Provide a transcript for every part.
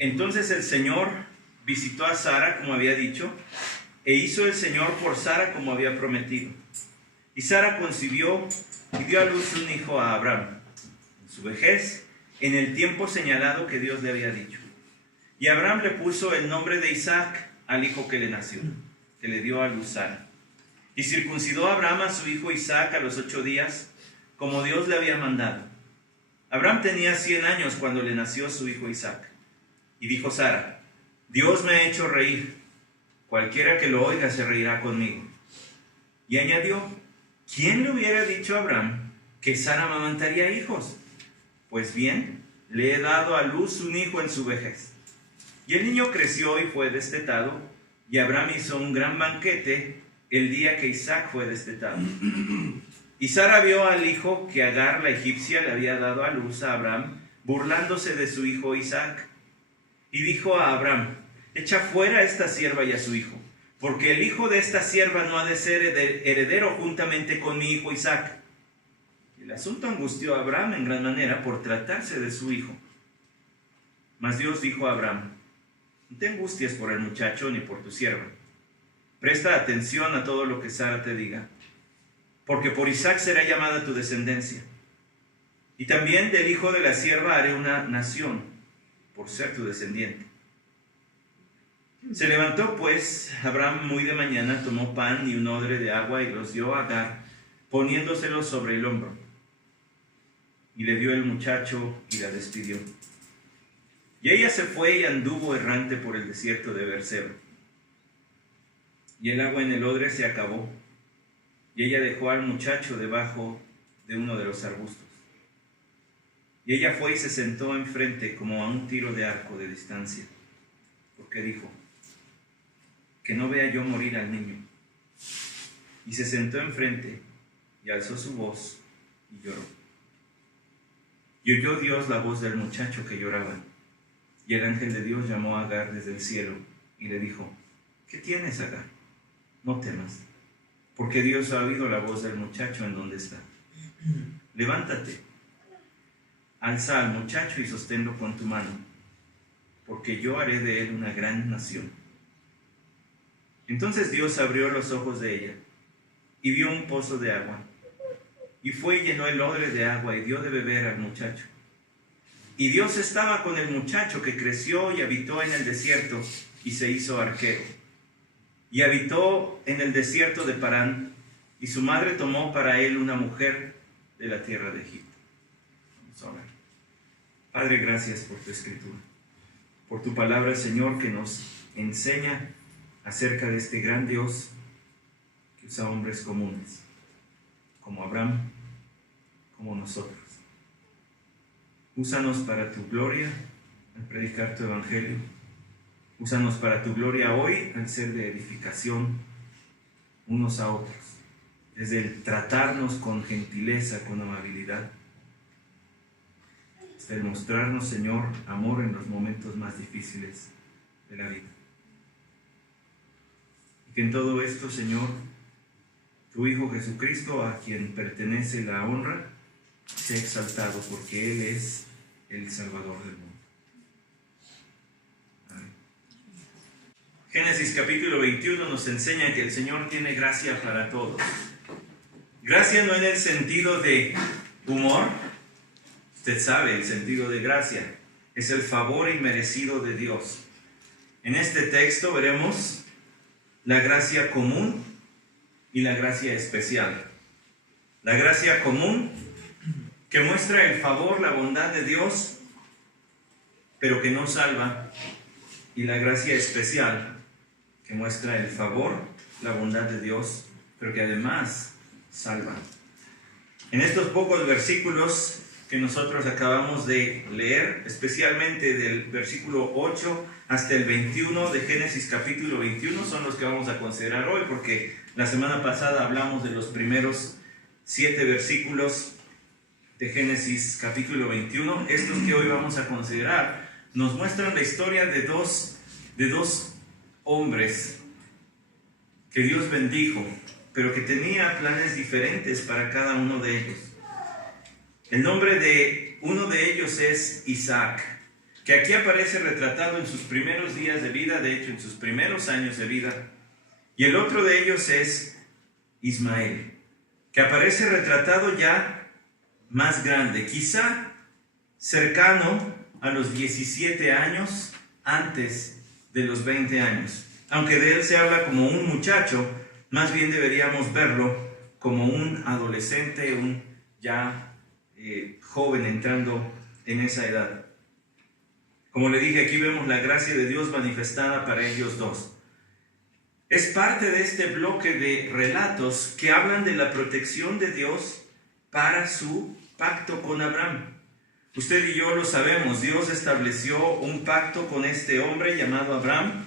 Entonces el Señor visitó a Sara como había dicho, e hizo el Señor por Sara como había prometido. Y Sara concibió y dio a luz un hijo a Abraham, en su vejez, en el tiempo señalado que Dios le había dicho. Y Abraham le puso el nombre de Isaac al hijo que le nació, que le dio a luz Sara. Y circuncidó Abraham a su hijo Isaac a los 8 días, como Dios le había mandado. Abraham tenía 100 años cuando le nació su hijo Isaac. Y dijo Sara: Dios me ha hecho reír, cualquiera que lo oiga se reirá conmigo. Y añadió: ¿quién le hubiera dicho a Abraham que Sara amamantaría hijos? Pues bien, le he dado a luz un hijo en su vejez. Y el niño creció y fue destetado, y Abraham hizo un gran banquete el día que Isaac fue destetado. Y Sara vio al hijo que Agar la egipcia le había dado a luz a Abraham, burlándose de su hijo Isaac. Y dijo a Abraham: echa fuera a esta sierva y a su hijo, porque el hijo de esta sierva no ha de ser heredero juntamente con mi hijo Isaac. El asunto angustió a Abraham en gran manera por tratarse de su hijo. Mas Dios dijo a Abraham: no te angusties por el muchacho ni por tu sierva. Presta atención a todo lo que Sara te diga, porque por Isaac será llamada tu descendencia. Y también del hijo de la sierva haré una nación, por ser tu descendiente. Se levantó pues Abraham muy de mañana, tomó pan y un odre de agua y los dio a Agar, poniéndoselos sobre el hombro. Y le dio el muchacho y la despidió. Y ella se fue y anduvo errante por el desierto de Beerseba. Y el agua en el odre se acabó, y ella dejó al muchacho debajo de uno de los arbustos. Y ella fue y se sentó enfrente como a un tiro de arco de distancia, porque dijo: que no vea yo morir al niño. Y se sentó enfrente y alzó su voz y lloró. Y oyó Dios la voz del muchacho que lloraba. Y el ángel de Dios llamó a Agar desde el cielo y le dijo: ¿qué tienes, Agar? No temas, porque Dios ha oído la voz del muchacho en donde está. Levántate, alza al muchacho y sosténlo con tu mano, porque yo haré de él una gran nación. Entonces Dios abrió los ojos de ella y vio un pozo de agua, y fue y llenó el odre de agua y dio de beber al muchacho. Y Dios estaba con el muchacho, que creció y habitó en el desierto y se hizo arquero. Y habitó en el desierto de Parán, y su madre tomó para él una mujer de la tierra de Egipto. Vamos a orar. Padre, gracias por tu escritura, por tu palabra, Señor, que nos enseña acerca de este gran Dios que usa hombres comunes, como Abraham, como nosotros. Úsanos para tu gloria al predicar tu evangelio. Úsanos para tu gloria hoy al ser de edificación unos a otros, desde el tratarnos con gentileza, con amabilidad, hasta el mostrarnos, Señor, amor en los momentos más difíciles de la vida. Y que en todo esto, Señor, tu Hijo Jesucristo, a quien pertenece la honra, sea exaltado, porque Él es el Salvador del mundo. Amén. Génesis capítulo 21 nos enseña que el Señor tiene gracia para todos. Gracia no en el sentido de humor. Usted sabe el sentido de gracia. Es el favor inmerecido de Dios. En este texto veremos la gracia común y la gracia especial. La gracia común, que muestra el favor, la bondad de Dios, pero que no salva. Y la gracia especial, que muestra el favor, la bondad de Dios, pero que además salva. En estos pocos versículos que nosotros acabamos de leer, especialmente del versículo 8 hasta el 21 de Génesis capítulo 21, son los que vamos a considerar hoy, porque la semana pasada hablamos de los primeros 7 versículos de Génesis capítulo 21. Estos que hoy vamos a considerar nos muestran la historia de dos hombres que Dios bendijo, pero que tenía planes diferentes para cada uno de ellos. El nombre de uno de ellos es Isaac. que aquí aparece retratado en sus primeros días de vida, de hecho en sus primeros años de vida, y el otro de ellos es Ismael, que aparece retratado ya más grande, quizá cercano a los 17 años, antes de los 20 años. Aunque de él se habla como un muchacho, más bien deberíamos verlo como un adolescente, un ya joven entrando en esa edad. Como le dije, aquí vemos la gracia de Dios manifestada para ellos dos. Es parte de este bloque de relatos que hablan de la protección de Dios para su pacto con Abraham. Usted y yo lo sabemos, Dios estableció un pacto con este hombre llamado Abraham,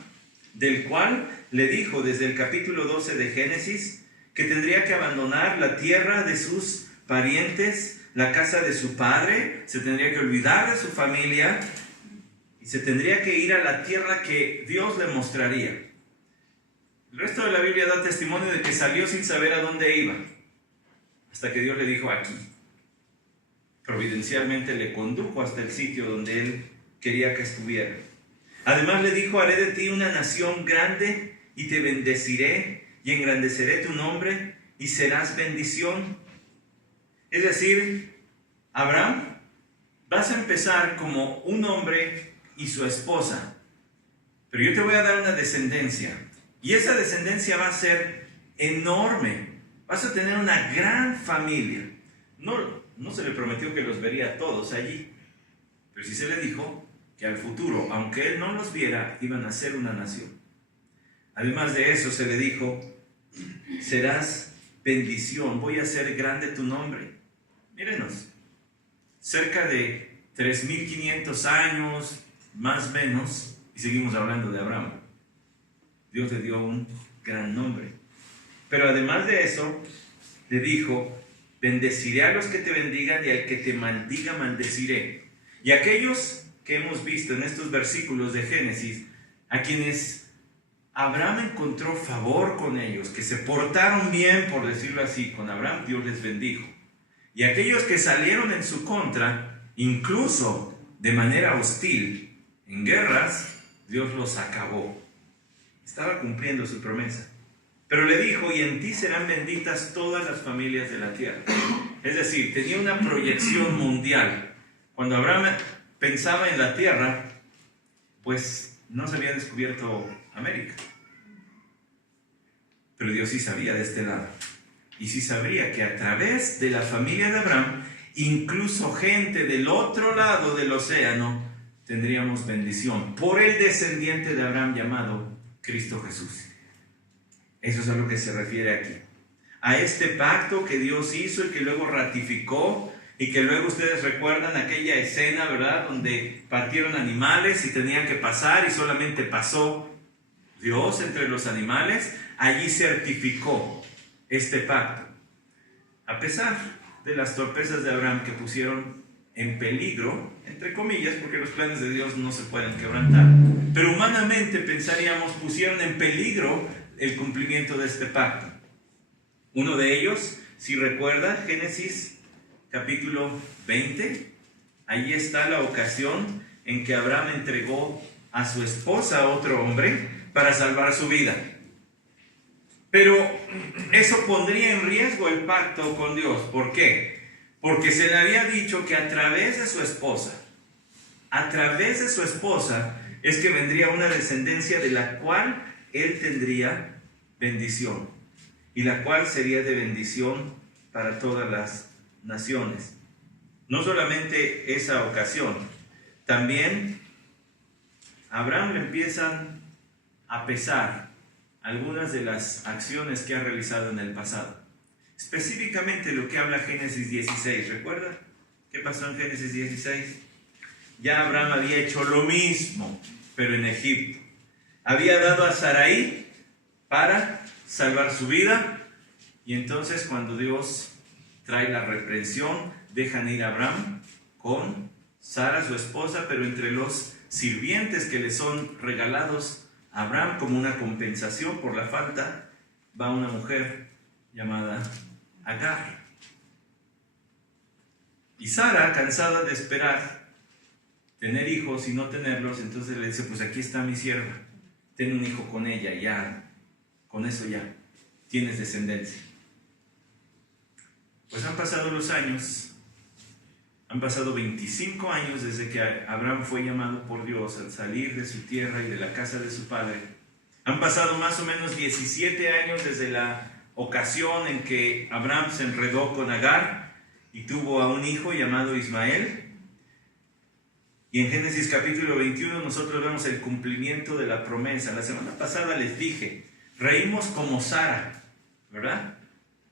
del cual le dijo desde el capítulo 12 de Génesis que tendría que abandonar la tierra de sus parientes, la casa de su padre, se tendría que olvidar de su familia y se tendría que ir a la tierra que Dios le mostraría. El resto de la Biblia da testimonio de que salió sin saber a dónde iba, hasta que Dios le dijo aquí. Providencialmente le condujo hasta el sitio donde él quería que estuviera. Además le dijo: haré de ti una nación grande y te bendeciré y engrandeceré tu nombre y serás bendición. Es decir, Abraham, vas a empezar como un hombre y su esposa, pero yo te voy a dar una descendencia y esa descendencia va a ser enorme. Vas a tener una gran familia. No se le prometió que los vería a todos allí, pero sí se le dijo que al futuro, aunque él no los viera, iban a ser una nación. Además de eso se le dijo: serás bendición, voy a hacer grande tu nombre. Mírenos, cerca de 3.500 años, más o menos, y seguimos hablando de Abraham. Dios le dio un gran nombre. Pero además de eso, le dijo: bendeciré a los que te bendigan y al que te maldiga maldeciré. Y aquellos que hemos visto en estos versículos de Génesis, a quienes Abraham encontró favor con ellos, que se portaron bien, por decirlo así, con Abraham, Dios les bendijo. Y aquellos que salieron en su contra, incluso de manera hostil, en guerras, Dios los acabó. Estaba cumpliendo su promesa. Pero le dijo: y en ti serán benditas todas las familias de la tierra. Es decir, tenía una proyección mundial. Cuando Abraham pensaba en la tierra, pues no se había descubierto América. Pero Dios sí sabía de este lado. Y sí sabría que a través de la familia de Abraham, incluso gente del otro lado del océano, tendríamos bendición por el descendiente de Abraham llamado Cristo Jesús. Eso es a lo que se refiere aquí. A este pacto que Dios hizo y que luego ratificó, y que luego ustedes recuerdan aquella escena, ¿verdad?, donde partieron animales y tenían que pasar y solamente pasó Dios entre los animales. Allí certificó este pacto. A pesar de las torpezas de Abraham, que pusieron en peligro, entre comillas, porque los planes de Dios no se pueden quebrantar, pero humanamente pensaríamos pusieron en peligro el cumplimiento de este pacto. Uno de ellos, si recuerda, Génesis capítulo 20, ahí está la ocasión en que Abraham entregó a su esposa a otro hombre para salvar su vida. Pero eso pondría en riesgo el pacto con Dios. ¿Por qué? Porque se le había dicho que a través de su esposa es que vendría una descendencia de la cual él tendría bendición, y la cual sería de bendición para todas las naciones. No solamente esa ocasión, también a Abraham le empiezan a pesar algunas de las acciones que ha realizado en el pasado. Específicamente lo que habla Génesis 16. ¿Recuerda qué pasó en Génesis 16? Ya Abraham había hecho lo mismo, pero en Egipto. Había dado a Sarai para salvar su vida, y entonces cuando Dios trae la reprensión, dejan ir a Abraham con Sara, su esposa, pero entre los sirvientes que le son regalados a Abraham como una compensación por la falta, va una mujer llamada Agar. Y Sara, cansada de esperar, tener hijos y no tenerlos, entonces le dice, pues aquí está mi sierva, ten un hijo con ella, ya, con eso ya, tienes descendencia. Pues han pasado los años, han pasado 25 años desde que Abraham fue llamado por Dios al salir de su tierra y de la casa de su padre. Han pasado más o menos 17 años desde la ocasión en que Abraham se enredó con Agar y tuvo a un hijo llamado Ismael. Y en Génesis capítulo 21 nosotros vemos el cumplimiento de la promesa. La semana pasada les dije, reímos como Sara, ¿verdad?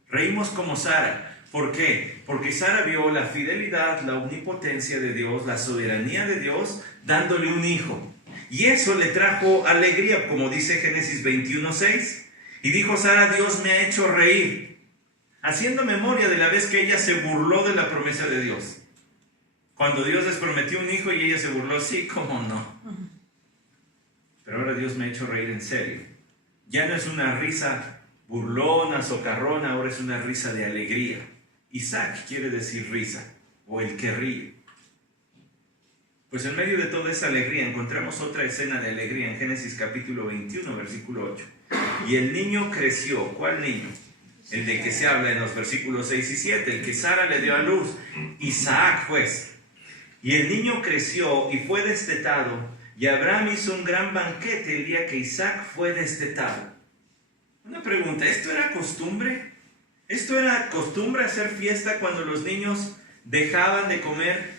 Reímos como Sara. ¿Por qué? Porque Sara vio la fidelidad, la omnipotencia de Dios, la soberanía de Dios, dándole un hijo. Y eso le trajo alegría, como dice Génesis 21:6. Y dijo Sara, Dios me ha hecho reír, haciendo memoria de la vez que ella se burló de la promesa de Dios. Cuando Dios les prometió un hijo y ella se burló, sí, cómo no. Pero ahora Dios me ha hecho reír en serio. Ya no es una risa burlona, socarrona, ahora es una risa de alegría. Isaac quiere decir risa, o el que ríe. Pues en medio de toda esa alegría encontramos otra escena de alegría en Génesis capítulo 21, versículo 8. Y el niño creció. ¿Cuál niño? El de que se habla en los versículos 6 y 7, el que Sara le dio a luz, Isaac pues. Y el niño creció y fue destetado, y Abraham hizo un gran banquete el día que Isaac fue destetado. Una pregunta, ¿esto era costumbre? ¿Esto era costumbre hacer fiesta cuando los niños dejaban de comer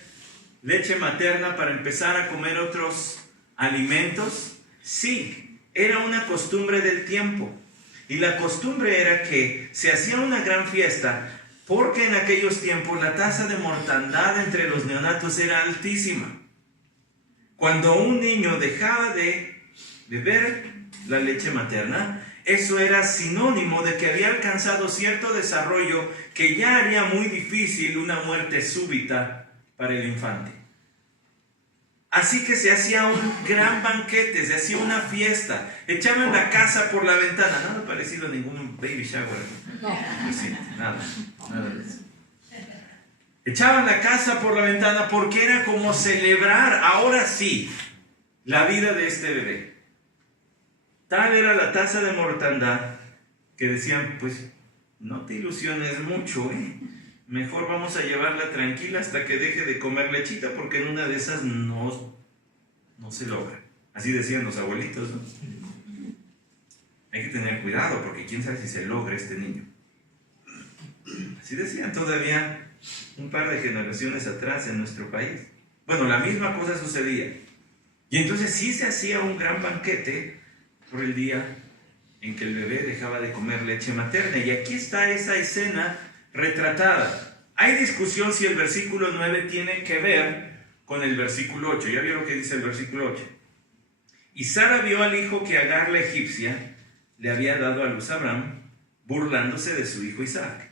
leche materna para empezar a comer otros alimentos? Sí, era una costumbre del tiempo. Y la costumbre era que se hacía una gran fiesta porque en aquellos tiempos la tasa de mortandad entre los neonatos era altísima. Cuando un niño dejaba de beber la leche materna, eso era sinónimo de que había alcanzado cierto desarrollo que ya haría muy difícil una muerte súbita para el infante. Así que se hacía un gran banquete, se hacía una fiesta, echaban la casa por la ventana, nada parecido a ningún baby shower. No. Sí, nada de eso. Echaban la casa por la ventana porque era como celebrar, ahora sí, la vida de este bebé. Tal era la tasa de mortandad que decían, pues no te ilusiones mucho, mejor vamos a llevarla tranquila hasta que deje de comer lechita, porque en una de esas no se logra. Así decían los abuelitos, ¿no? Hay que tener cuidado porque quién sabe si se logra este niño. Así decían todavía un par de generaciones atrás en nuestro país. Bueno, la misma cosa sucedía. Y entonces sí se hacía un gran banquete por el día en que el bebé dejaba de comer leche materna. Y aquí está esa escena retratada. Hay discusión si el versículo 9 tiene que ver con el versículo 8. ¿Ya vio lo que dice el versículo 8? Y Sara vio al hijo que Agar la egipcia le había dado a luz a Abraham, burlándose de su hijo Isaac.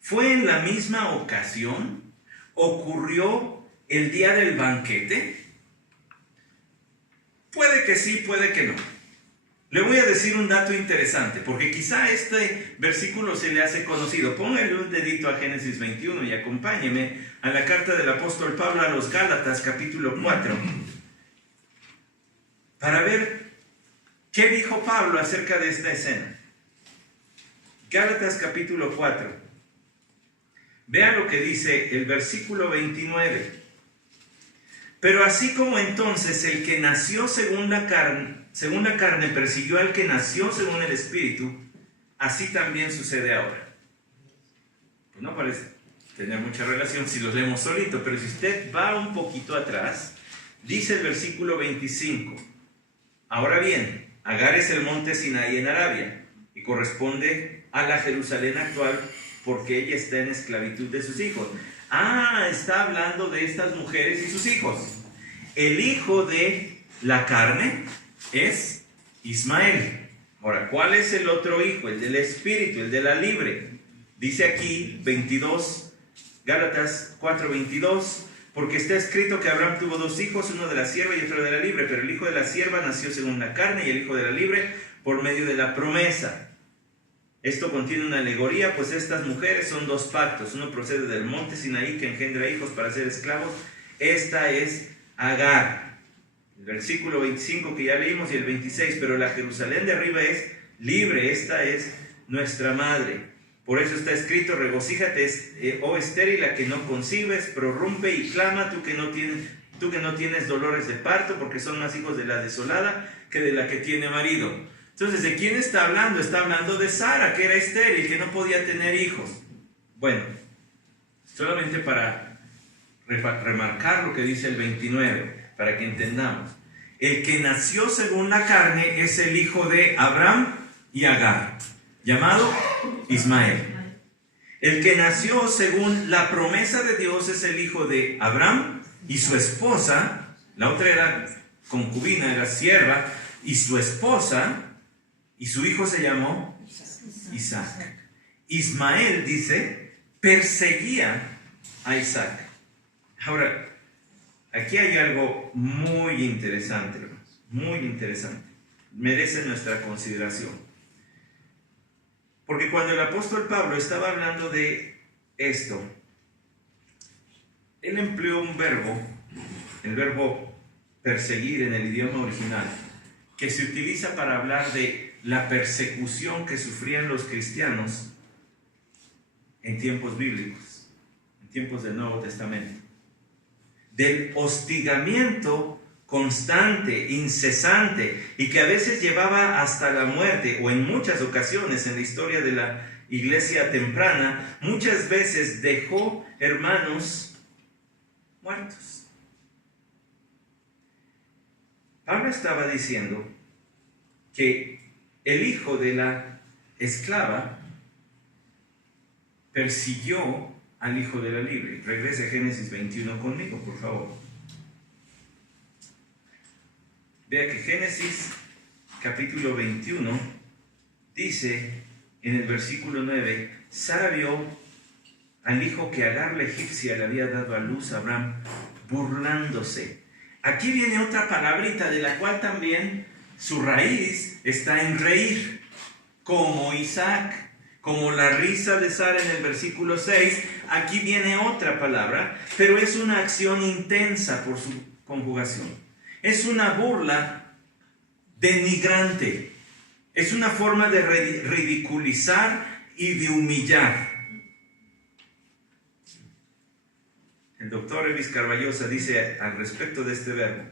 ¿Fue en la misma ocasión? ¿Ocurrió el día del banquete? Puede que sí, puede que no. Le voy a decir un dato interesante, porque quizá este versículo se le hace conocido. Póngale un dedito a Génesis 21 y acompáñeme a la carta del apóstol Pablo a los Gálatas, capítulo 4, para ver qué dijo Pablo acerca de esta escena. Gálatas, capítulo 4. Vea lo que dice el versículo 29. Pero así como entonces el que nació según la carne persiguió al que nació según el Espíritu, así también sucede ahora. Pues no parece tener mucha relación si lo leemos solito, pero si usted va un poquito atrás, dice el versículo 25. Ahora bien, Agar es el monte Sinaí en Arabia y corresponde a la Jerusalén actual porque ella está en esclavitud de sus hijos. Está hablando de estas mujeres y sus hijos. El hijo de la carne es Ismael. Ahora, ¿cuál es el otro hijo? El del espíritu, el de la libre. Dice aquí 22, Gálatas 4:22, porque está escrito que Abraham tuvo dos hijos, uno de la sierva y otro de la libre, pero el hijo de la sierva nació según la carne y el hijo de la libre por medio de la promesa. Esto contiene una alegoría, pues estas mujeres son dos pactos. Uno procede del monte Sinaí que engendra hijos para ser esclavos. Esta es Agar. El versículo 25 que ya leímos y el 26, pero la Jerusalén de arriba es libre, esta es nuestra madre. Por eso está escrito, regocíjate, oh estéril, que no concibes, prorrumpe y clama, tú que no tienes dolores de parto, porque son más hijos de la desolada que de la que tiene marido. Entonces, ¿de quién está hablando? Está hablando de Sara, que era estéril, que no podía tener hijos. Bueno, solamente para remarcar lo que dice el 29, para que entendamos. El que nació según la carne es el hijo de Abraham y Agar, llamado Ismael. El que nació según la promesa de Dios es el hijo de Abraham y su esposa, la otra era concubina, era sierva, y su esposa, y su hijo se llamó Isaac. Ismael, dice, perseguía a Isaac. Ahora, aquí hay algo muy interesante, hermanos, muy interesante. Merece nuestra consideración. Porque cuando el apóstol Pablo estaba hablando de esto, él empleó un verbo, el verbo perseguir en el idioma original, que se utiliza para hablar de la persecución que sufrían los cristianos en tiempos bíblicos, en tiempos del Nuevo Testamento. Del hostigamiento constante, incesante, y que a veces llevaba hasta la muerte, o en muchas ocasiones en la historia de la iglesia temprana, muchas veces dejó hermanos muertos. Pablo estaba diciendo que el hijo de la esclava persiguió al hijo de la libre. Regrese a Génesis 21 conmigo, por favor. Vea que Génesis capítulo 21 dice en el versículo 9, Sara vio al hijo que Agar la egipcia le había dado a luz a Abraham, burlándose. Aquí viene otra palabrita de la cual también su raíz está en reír, como Isaac, como la risa de Sara en el versículo 6. Aquí viene otra palabra, pero es una acción intensa por su conjugación. Es una burla denigrante. Es una forma de ridiculizar y de humillar. El doctor Elvis Carballosa dice al respecto de este verbo: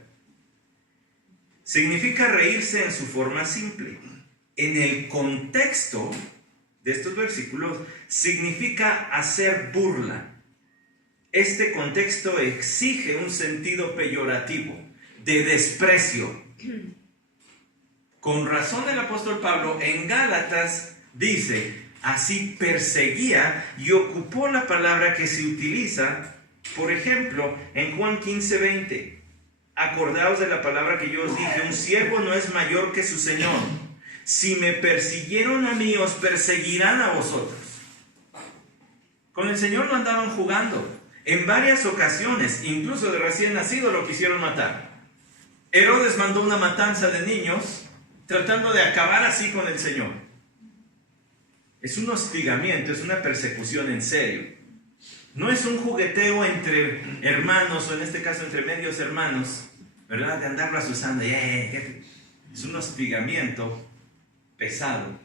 significa reírse en su forma simple. En el contexto de estos versículos, significa hacer burla. Este contexto exige un sentido peyorativo, de desprecio. Con razón el apóstol Pablo en Gálatas dice, así perseguía, y ocupó la palabra que se utiliza, por ejemplo, en Juan 15:20. Acordaos de la palabra que yo os dije, un siervo no es mayor que su señor. Si me persiguieron a mí, os perseguirán a vosotros. Con el Señor no andaban jugando. En varias ocasiones, incluso de recién nacido, lo quisieron matar. Herodes mandó una matanza de niños, tratando de acabar así con el Señor. Es un hostigamiento, es una persecución en serio. No es un jugueteo entre hermanos, o en este caso entre medios hermanos, ¿verdad? De andarlas usando. Es un hostigamiento pesado.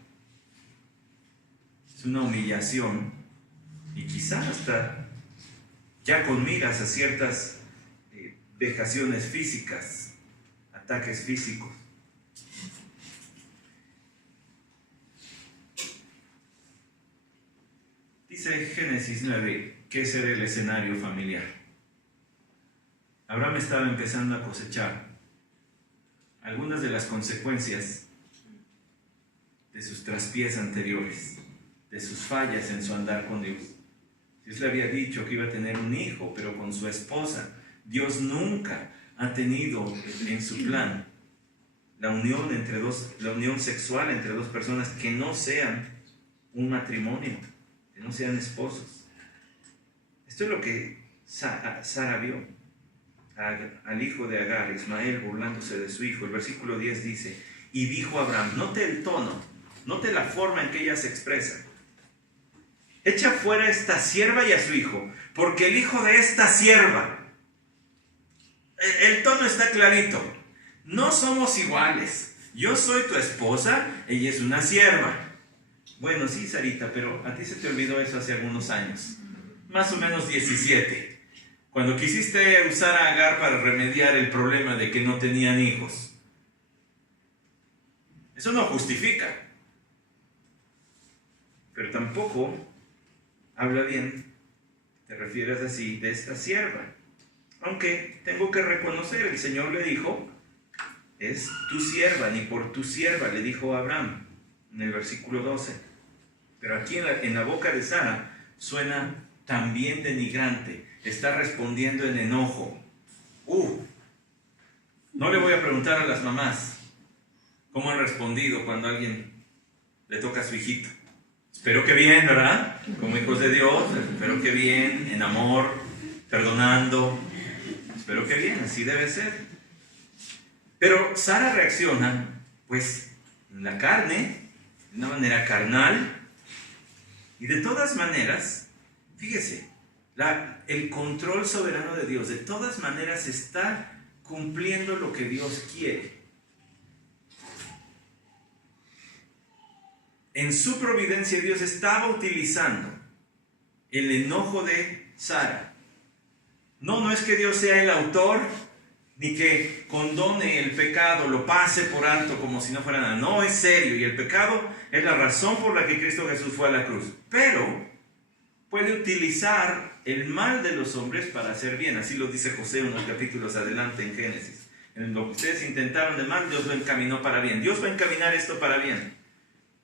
Es una humillación. Y quizás hasta ya con miras a ciertas vejaciones físicas, ataques físicos. Dice Génesis 9 que ese era el escenario familiar. Abraham estaba empezando a cosechar algunas de las consecuencias de sus traspiés anteriores, de sus fallas en su andar con Dios. Dios le había dicho que iba a tener un hijo, pero con su esposa. Dios nunca ha tenido en su plan la unión sexual entre dos personas que no sean un matrimonio, que no sean esposos. Esto es lo que Sara vio al hijo de Agar, Ismael, burlándose de su hijo. El versículo 10 dice, y dijo Abraham, note el tono, note la forma en que ella se expresa. Echa fuera a esta sierva y a su hijo, porque el hijo de esta sierva El tono está clarito. No somos iguales. Yo soy tu esposa, ella es una sierva. Bueno, sí, Sarita, pero a ti se te olvidó eso hace algunos años. Más o menos 17. Cuando quisiste usar a Agar para remediar el problema de que no tenían hijos. Eso no justifica. Pero tampoco habla bien, te refieres así, de esta sierva. Aunque tengo que reconocer, el Señor le dijo, es tu sierva, ni por tu sierva, le dijo a Abraham, en el versículo 12. Pero aquí en la boca de Sara suena también denigrante, está respondiendo en enojo. No le voy a preguntar a las mamás cómo han respondido cuando alguien le toca a su hijito. Espero que bien, ¿verdad? Como hijos de Dios, espero que bien, en amor, perdonando. Espero que bien, así debe ser. Pero Sara reacciona, pues, en la carne, de una manera carnal, y de todas maneras, fíjese, el control soberano de Dios, de todas maneras está cumpliendo lo que Dios quiere. En su providencia Dios estaba utilizando el enojo de Sara. No es que Dios sea el autor, ni que condone el pecado, lo pase por alto como si no fuera nada. No, es serio, y el pecado es la razón por la que Cristo Jesús fue a la cruz. Pero puede utilizar el mal de los hombres para hacer bien. Así lo dice José unos capítulos adelante en Génesis. En lo que ustedes intentaron de mal, Dios lo encaminó para bien. Dios va a encaminar esto para bien.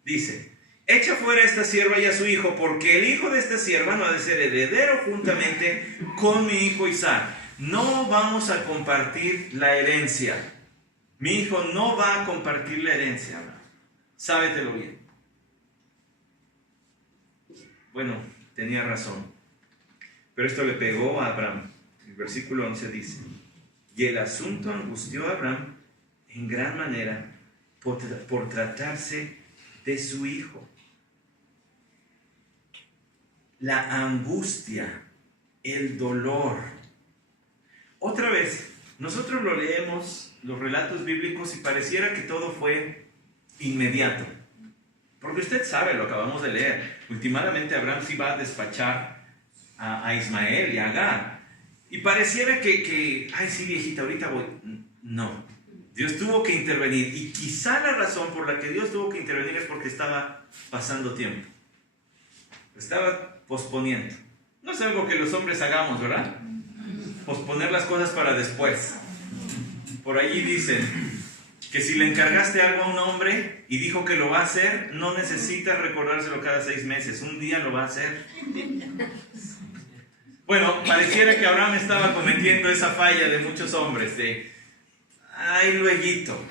Dice, echa fuera a esta sierva y a su hijo, porque el hijo de esta sierva no ha de ser heredero juntamente con mi hijo Isaac. No vamos a compartir la herencia. Mi hijo no va a compartir la herencia. Sábetelo bien. Bueno, tenía razón. Pero esto le pegó a Abraham. El versículo 11 dice, y el asunto angustió a Abraham en gran manera por tratarse de su hijo. La angustia, el dolor. Otra vez, nosotros lo leemos, los relatos bíblicos, y pareciera que todo fue inmediato. Porque usted sabe, lo acabamos de leer. Últimamente Abraham sí va a despachar a Ismael y a Agar. Y pareciera que, ay sí viejita, ahorita voy. No, Dios tuvo que intervenir. Y quizá la razón por la que Dios tuvo que intervenir es porque estaba pasando tiempo. Estaba posponiendo. No es algo que los hombres hagamos, ¿verdad? Posponer las cosas para después. Por allí dicen que si le encargaste algo a un hombre y dijo que lo va a hacer, no necesitas recordárselo cada 6 meses. Un día lo va a hacer. Bueno, pareciera que Abraham estaba cometiendo esa falla de muchos hombres, de ay, lueguito,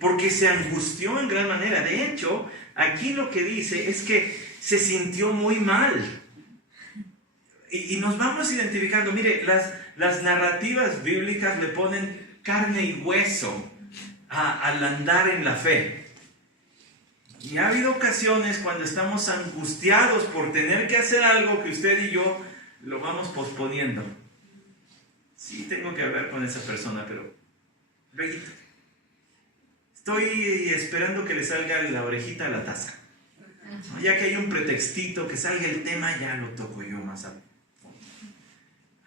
porque se angustió en gran manera. De hecho, aquí lo que dice es que se sintió muy mal. Y nos vamos identificando. Mire, las narrativas bíblicas le ponen carne y hueso al andar en la fe. Y ha habido ocasiones cuando estamos angustiados por tener que hacer algo que usted y yo lo vamos posponiendo. Sí, tengo que hablar con esa persona, pero luego estoy esperando que le salga la orejita a la taza. Ya que hay un pretextito, que salga el tema, ya lo toco yo más a fondo.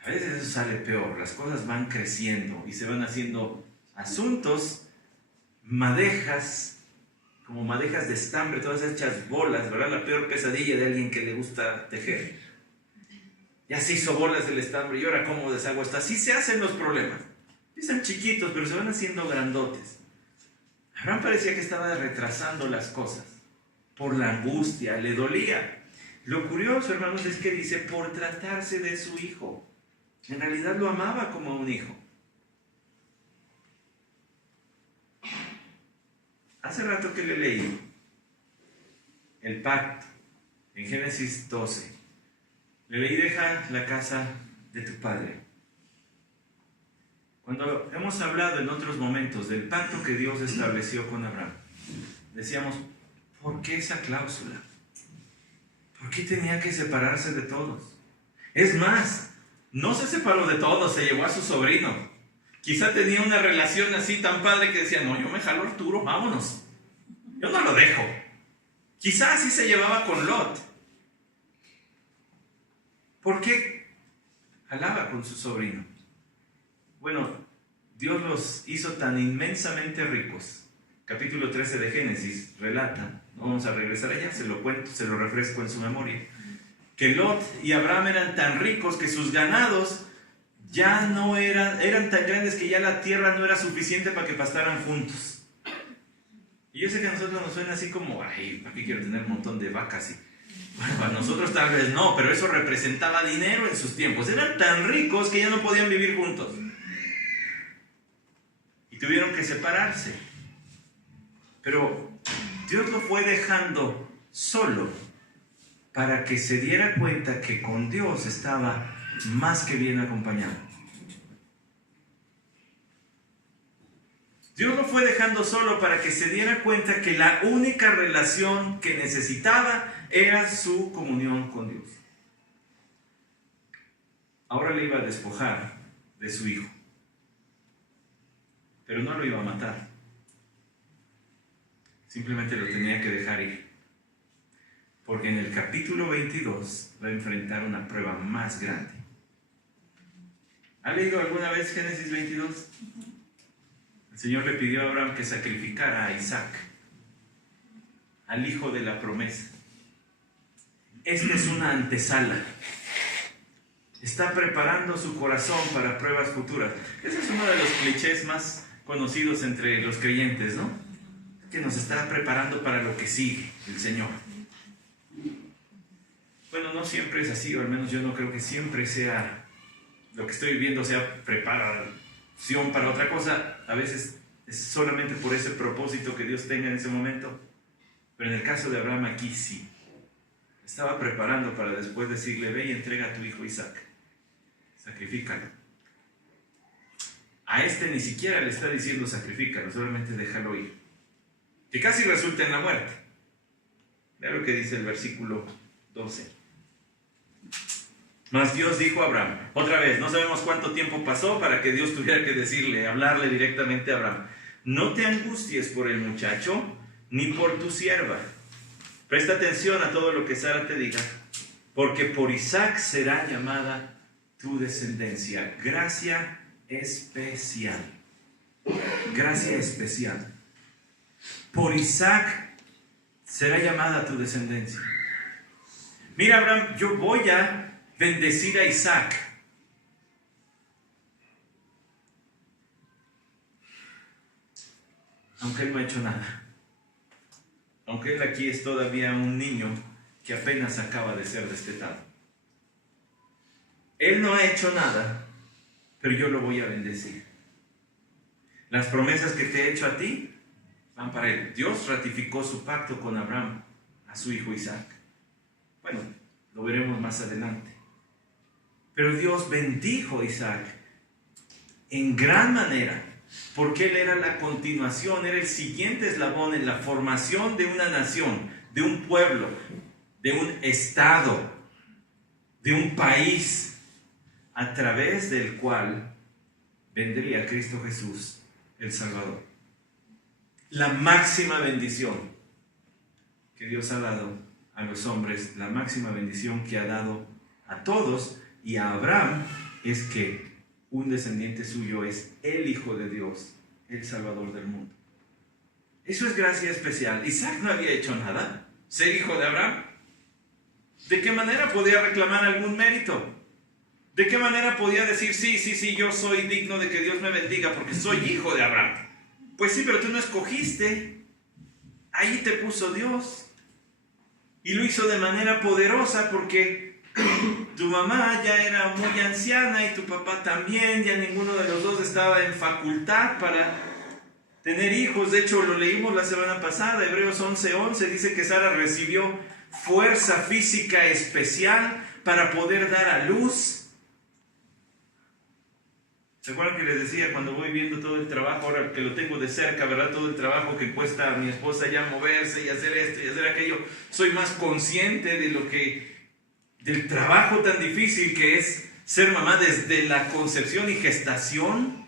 A veces eso sale peor, las cosas van creciendo y se van haciendo asuntos, madejas, como madejas de estambre, todas hechas bolas, ¿verdad? La peor pesadilla de alguien que le gusta tejer. Ya se hizo bolas el estambre y ahora cómo deshago esto. Así se hacen los problemas. Empiezan chiquitos, pero se van haciendo grandotes. Abraham parecía que estaba retrasando las cosas por la angustia, le dolía. Lo curioso, hermanos, es que dice por tratarse de su hijo. En realidad lo amaba como un hijo. Hace rato que le leí el pacto en Génesis 12. Le leí, deja la casa de tu padre. Cuando hemos hablado en otros momentos del pacto que Dios estableció con Abraham, decíamos, ¿por qué esa cláusula? ¿Por qué tenía que separarse de todos? Es más, no se separó de todos, se llevó a su sobrino, Quizá tenía una relación así tan padre que decía, no, yo me jalo a Arturo, vámonos. Yo no lo dejo. Quizá así se llevaba con Lot. ¿Por qué jalaba con su sobrino? Bueno, Dios los hizo tan inmensamente ricos. Capítulo 13 de Génesis relata, no vamos a regresar allá, se lo cuento, se lo refresco en su memoria, que Lot y Abraham eran tan ricos que sus ganados ya no eran tan grandes que ya la tierra no era suficiente para que pastaran juntos. Y yo sé que a nosotros nos suena así como, ay, ¿para qué quiero tener un montón de vacas? Bueno, para nosotros tal vez no, pero eso representaba dinero en sus tiempos. Eran tan ricos que ya no podían vivir juntos. Y tuvieron que separarse. Pero Dios lo fue dejando solo para que se diera cuenta que con Dios estaba más que bien acompañado. Dios lo fue dejando solo para que se diera cuenta que la única relación que necesitaba era su comunión con Dios. Ahora le iba a despojar de su hijo, pero no lo iba a matar. Simplemente lo tenía que dejar ir. Porque en el capítulo 22 va a enfrentar una prueba más grande. ¿Ha leído alguna vez Génesis 22? El Señor le pidió a Abraham que sacrificara a Isaac, al hijo de la promesa. Esta es una antesala. Está preparando su corazón para pruebas futuras. Ese es uno de los clichés más conocidos entre los creyentes, ¿no? Que nos está preparando para lo que sigue el Señor. Bueno, no siempre es así, o al menos yo no creo que siempre sea lo que estoy viviendo sea preparación para otra cosa. A veces es solamente por ese propósito que Dios tenga en ese momento. Pero en el caso de Abraham aquí sí. Estaba preparando para después decirle, ve y entrega a tu hijo Isaac. Sacrifícalo. A este ni siquiera le está diciendo sacrifícalo, solamente déjalo ir. Que casi resulta en la muerte. Vea lo que dice el versículo 12. Mas Dios dijo a Abraham, otra vez, no sabemos cuánto tiempo pasó para que Dios tuviera que decirle, hablarle directamente a Abraham, no te angusties por el muchacho, ni por tu sierva. Presta atención a todo lo que Sara te diga, porque por Isaac será llamada tu descendencia. Gracia especial. Gracia especial. Por Isaac será llamada tu descendencia. Mira, Abraham, yo voy a bendecir a Isaac. Aunque él no ha hecho nada. Aunque él aquí es todavía un niño que apenas acaba de ser destetado. Él no ha hecho nada, pero yo lo voy a bendecir. Las promesas que te he hecho a ti van para él. Dios ratificó su pacto con Abraham, a su hijo Isaac. Bueno, lo veremos más adelante. Pero Dios bendijo a Isaac en gran manera, porque él era la continuación, era el siguiente eslabón en la formación de una nación, de un pueblo, de un estado, de un país, a través del cual vendría Cristo Jesús, el Salvador. La máxima bendición que Dios ha dado a los hombres, la máxima bendición que ha dado a todos y a Abraham, es que un descendiente suyo es el Hijo de Dios, el Salvador del mundo. Eso es gracia especial. Isaac no había hecho nada, ser hijo de Abraham. ¿De qué manera podía reclamar algún mérito? ¿De qué manera podía decir, sí, yo soy digno de que Dios me bendiga porque soy hijo de Abraham? Pues sí, pero tú no escogiste. Ahí te puso Dios. Y lo hizo de manera poderosa porque tu mamá ya era muy anciana y tu papá también. Ya ninguno de los dos estaba en facultad para tener hijos. De hecho, lo leímos la semana pasada, Hebreos 11:11, dice que Sara recibió fuerza física especial para poder dar a luz. ¿Se acuerdan que les decía cuando voy viendo todo el trabajo, ahora que lo tengo de cerca, verdad? Todo el trabajo que cuesta a mi esposa ya moverse y hacer esto y hacer aquello. Soy más consciente del trabajo tan difícil que es ser mamá desde la concepción y gestación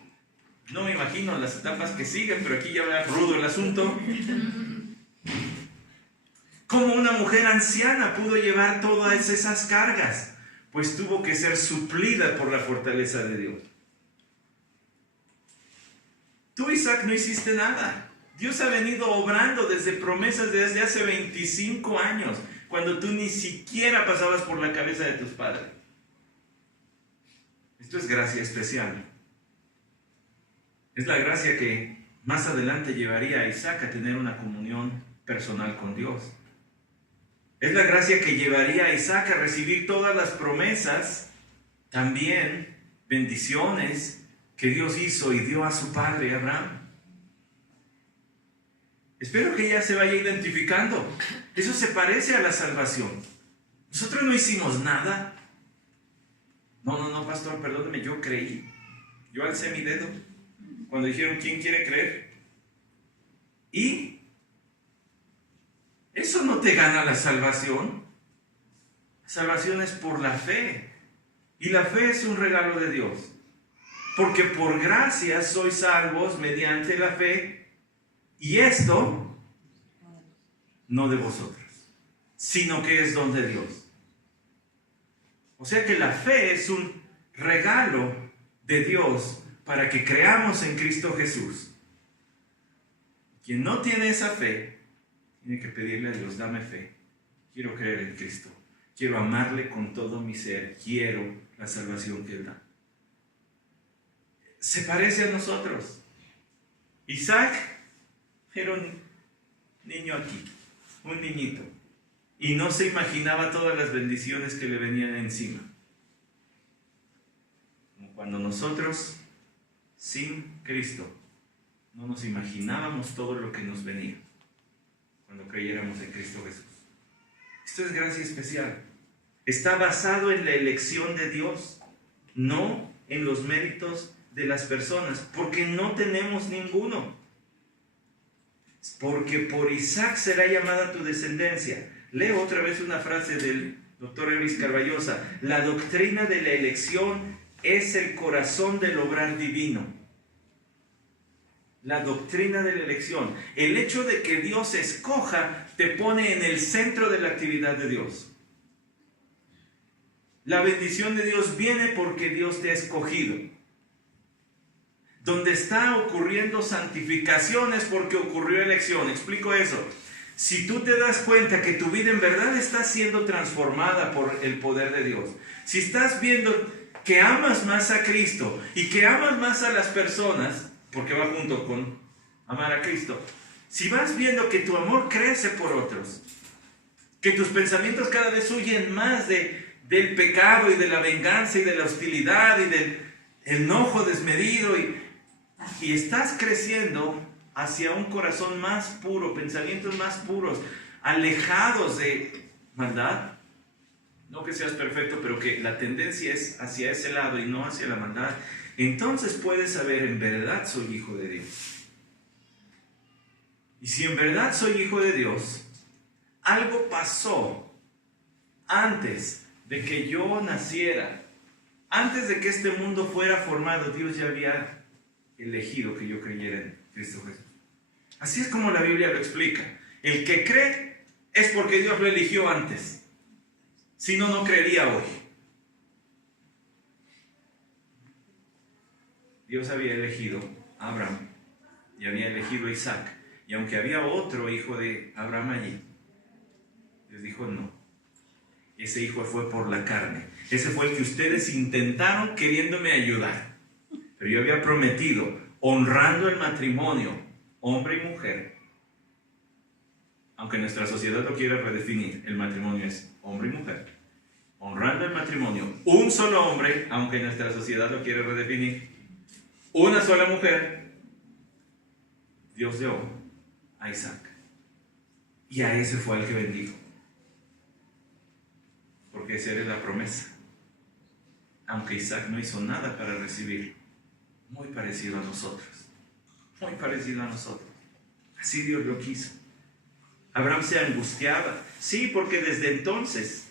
No me imagino las etapas que siguen, pero aquí ya va rudo el asunto. ¿Cómo una mujer anciana pudo llevar todas esas cargas? Pues tuvo que ser suplida por la fortaleza de Dios. Tú, Isaac, no hiciste nada. Dios ha venido obrando desde promesas desde hace 25 años, cuando tú ni siquiera pasabas por la cabeza de tus padres. Esto es gracia especial. Es la gracia que más adelante llevaría a Isaac a tener una comunión personal con Dios. Es la gracia que llevaría a Isaac a recibir todas las promesas, también bendiciones que Dios hizo y dio a su padre Abraham. Espero que ya se vaya identificando. Eso se parece a la salvación. Nosotros no hicimos nada. No, pastor, perdóneme, yo creí. Yo alcé mi dedo cuando dijeron, ¿quién quiere creer? Y eso no te gana la salvación. La salvación es por la fe. Y la fe es un regalo de Dios. Porque por gracia sois salvos mediante la fe. Y esto no de vosotros, sino que es don de Dios. O sea que la fe es un regalo de Dios para que creamos en Cristo Jesús. Quien no tiene esa fe, tiene que pedirle a Dios, dame fe. Quiero creer en Cristo. Quiero amarle con todo mi ser. Quiero la salvación que Él da. Se parece a nosotros. Isaac era un niño aquí, un niñito. Y no se imaginaba todas las bendiciones que le venían encima. Como cuando nosotros, sin Cristo, no nos imaginábamos todo lo que nos venía cuando creyéramos en Cristo Jesús. Esto es gracia especial. Está basado en la elección de Dios, no en los méritos de las personas, porque no tenemos ninguno. Porque por Isaac será llamada tu descendencia. Leo otra vez una frase del doctor Elvis Carballosa. La doctrina de la elección es el corazón del obrar divino. La doctrina de la elección. El hecho de que Dios escoja te pone en el centro de la actividad de Dios. La bendición de Dios viene porque Dios te ha escogido. Donde está ocurriendo santificación es porque ocurrió elección. Explico eso. Si tú te das cuenta que tu vida en verdad está siendo transformada por el poder de Dios, si estás viendo que amas más a Cristo y que amas más a las personas, porque va junto con amar a Cristo, si vas viendo que tu amor crece por otros, que tus pensamientos cada vez huyen más del pecado y de la venganza y de la hostilidad y del enojo desmedido y estás creciendo hacia un corazón más puro, pensamientos más puros, alejados de maldad. No que seas perfecto, pero que la tendencia es hacia ese lado y no hacia la maldad. Entonces puedes saber, en verdad soy hijo de Dios. Y si en verdad soy hijo de Dios, algo pasó antes de que yo naciera, antes de que este mundo fuera formado. Dios ya había elegido que yo creyera en Cristo Jesús. Así es como la Biblia lo explica. El que cree es porque Dios lo eligió antes. Si no, no creería hoy. Dios había elegido a Abraham y había elegido a Isaac. Y aunque había otro hijo de Abraham allí, Dios dijo no. Ese hijo fue por la carne. Ese fue el que ustedes intentaron queriéndome ayudar. Pero yo había prometido, honrando el matrimonio, hombre y mujer, aunque nuestra sociedad lo quiera redefinir, el matrimonio es hombre y mujer. Honrando el matrimonio, un solo hombre, aunque nuestra sociedad lo quiera redefinir, una sola mujer, Dios dio a Isaac. Y a ese fue el que bendijo. Porque esa era la promesa. Aunque Isaac no hizo nada para recibir. Muy parecido a nosotros. Muy parecido a nosotros. Así Dios lo quiso. Abraham se angustiaba. Sí, porque desde entonces,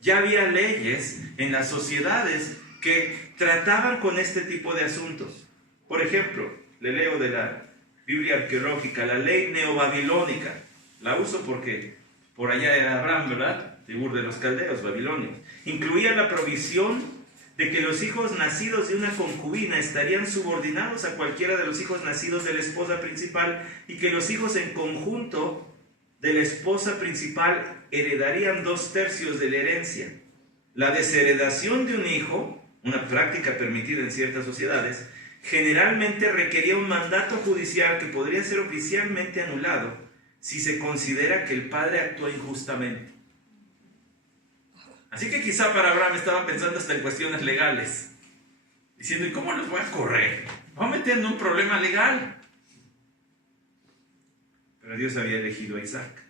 ya había leyes en las sociedades que trataban con este tipo de asuntos. Por ejemplo, le leo de la Biblia arqueológica, la ley neobabilónica. La uso porque por allá era Abraham, ¿verdad? De Ur de los caldeos, babilonios. Incluía la provisión de que los hijos nacidos de una concubina estarían subordinados a cualquiera de los hijos nacidos de la esposa principal y que los hijos en conjunto de la esposa principal heredarían 2/3 de la herencia. La desheredación de un hijo, una práctica permitida en ciertas sociedades, generalmente requería un mandato judicial que podría ser oficialmente anulado si se considera que el padre actuó injustamente. Así que quizá para Abraham estaba pensando hasta en cuestiones legales, diciendo, ¿y cómo los voy a correr? Me voy a meter en un problema legal. Pero Dios había elegido a Isaac,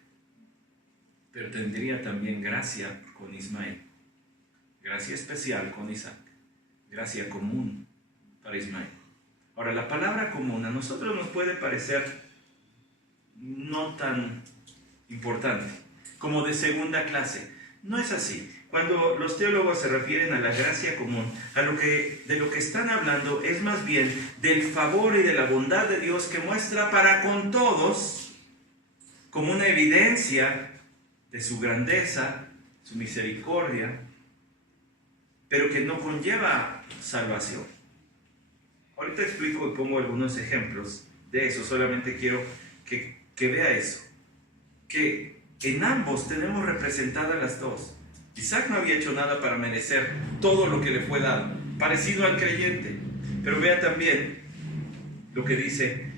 pero tendría también gracia con Ismael, gracia especial con Isaac, gracia común para Ismael. Ahora, la palabra común a nosotros nos puede parecer no tan importante, como de segunda clase. No es así. Cuando los teólogos se refieren a la gracia común, de lo que están hablando es más bien del favor y de la bondad de Dios que muestra para con todos como una evidencia de su grandeza, su misericordia, pero que no conlleva salvación. Ahorita explico y pongo algunos ejemplos de eso, solamente quiero que vea eso, que en ambos tenemos representadas las dos. Isaac no había hecho nada para merecer todo lo que le fue dado, parecido al creyente, pero vea también lo que dice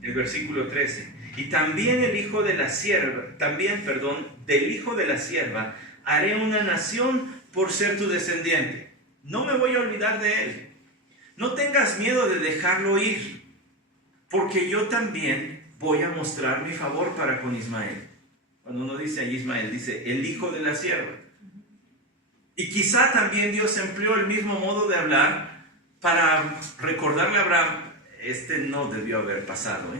el versículo 13. Y también del hijo de la sierva haré una nación por ser tu descendiente. No me voy a olvidar de él. No tengas miedo de dejarlo ir, porque yo también voy a mostrar mi favor para con Ismael. Cuando uno dice ahí Ismael, dice el hijo de la sierva. Y quizá también Dios empleó el mismo modo de hablar para recordarle a Abraham, no debió haber pasado,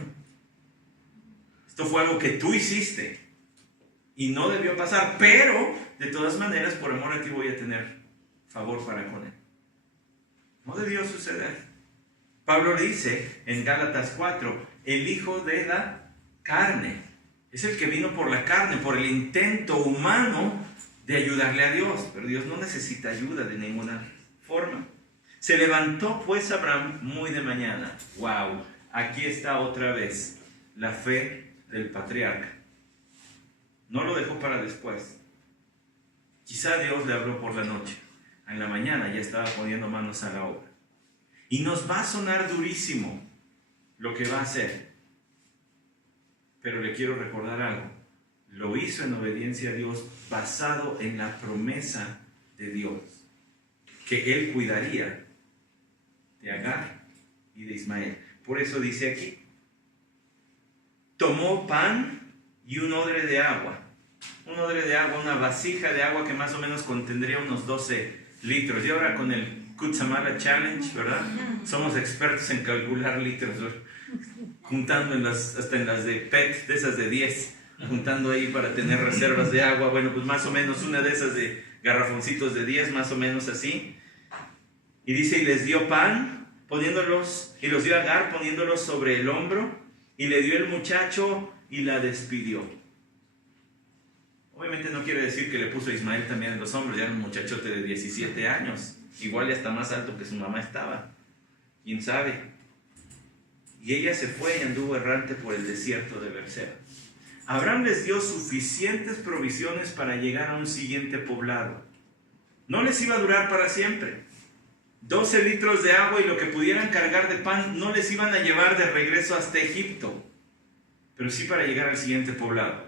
Esto fue algo que tú hiciste y no debió pasar, pero de todas maneras, por amor a ti voy a tener favor para con él. No debió suceder. Pablo dice en Gálatas 4, el hijo de la carne. Es el que vino por la carne, por el intento humano de ayudarle a Dios. Pero Dios no necesita ayuda de ninguna forma. Se levantó pues Abraham muy de mañana. ¡Wow! Aquí está otra vez la fe del patriarca. No lo dejó para después. Quizá Dios le habló por la noche. En la mañana ya estaba poniendo manos a la obra. Y nos va a sonar durísimo lo que va a hacer. Pero le quiero recordar algo. Lo hizo en obediencia a Dios, basado en la promesa de Dios, que Él cuidaría de Agar y de Ismael. Por eso dice aquí, tomó pan y un odre de agua. Un odre de agua, una vasija de agua que más o menos contendría unos 12 litros. Y ahora con el Kutsamala Challenge, ¿verdad? Somos expertos en calcular litros, juntando hasta en las de PET, de esas de 10, juntando ahí para tener reservas de agua. Bueno, pues más o menos una de esas de garrafoncitos de 10, más o menos así. Y dice, y les dio pan, y los dio a Agar poniéndolos sobre el hombro, y le dio el muchacho y la despidió. Obviamente no quiere decir que le puso a Ismael también en los hombros, ya era un muchachote de 17 años, igual ya está más alto que su mamá estaba, quién sabe. Y ella se fue y anduvo errante por el desierto de Berseba. Abraham les dio suficientes provisiones para llegar a un siguiente poblado. No les iba a durar para siempre. 12 litros de agua y lo que pudieran cargar de pan no les iban a llevar de regreso hasta Egipto, pero sí para llegar al siguiente poblado.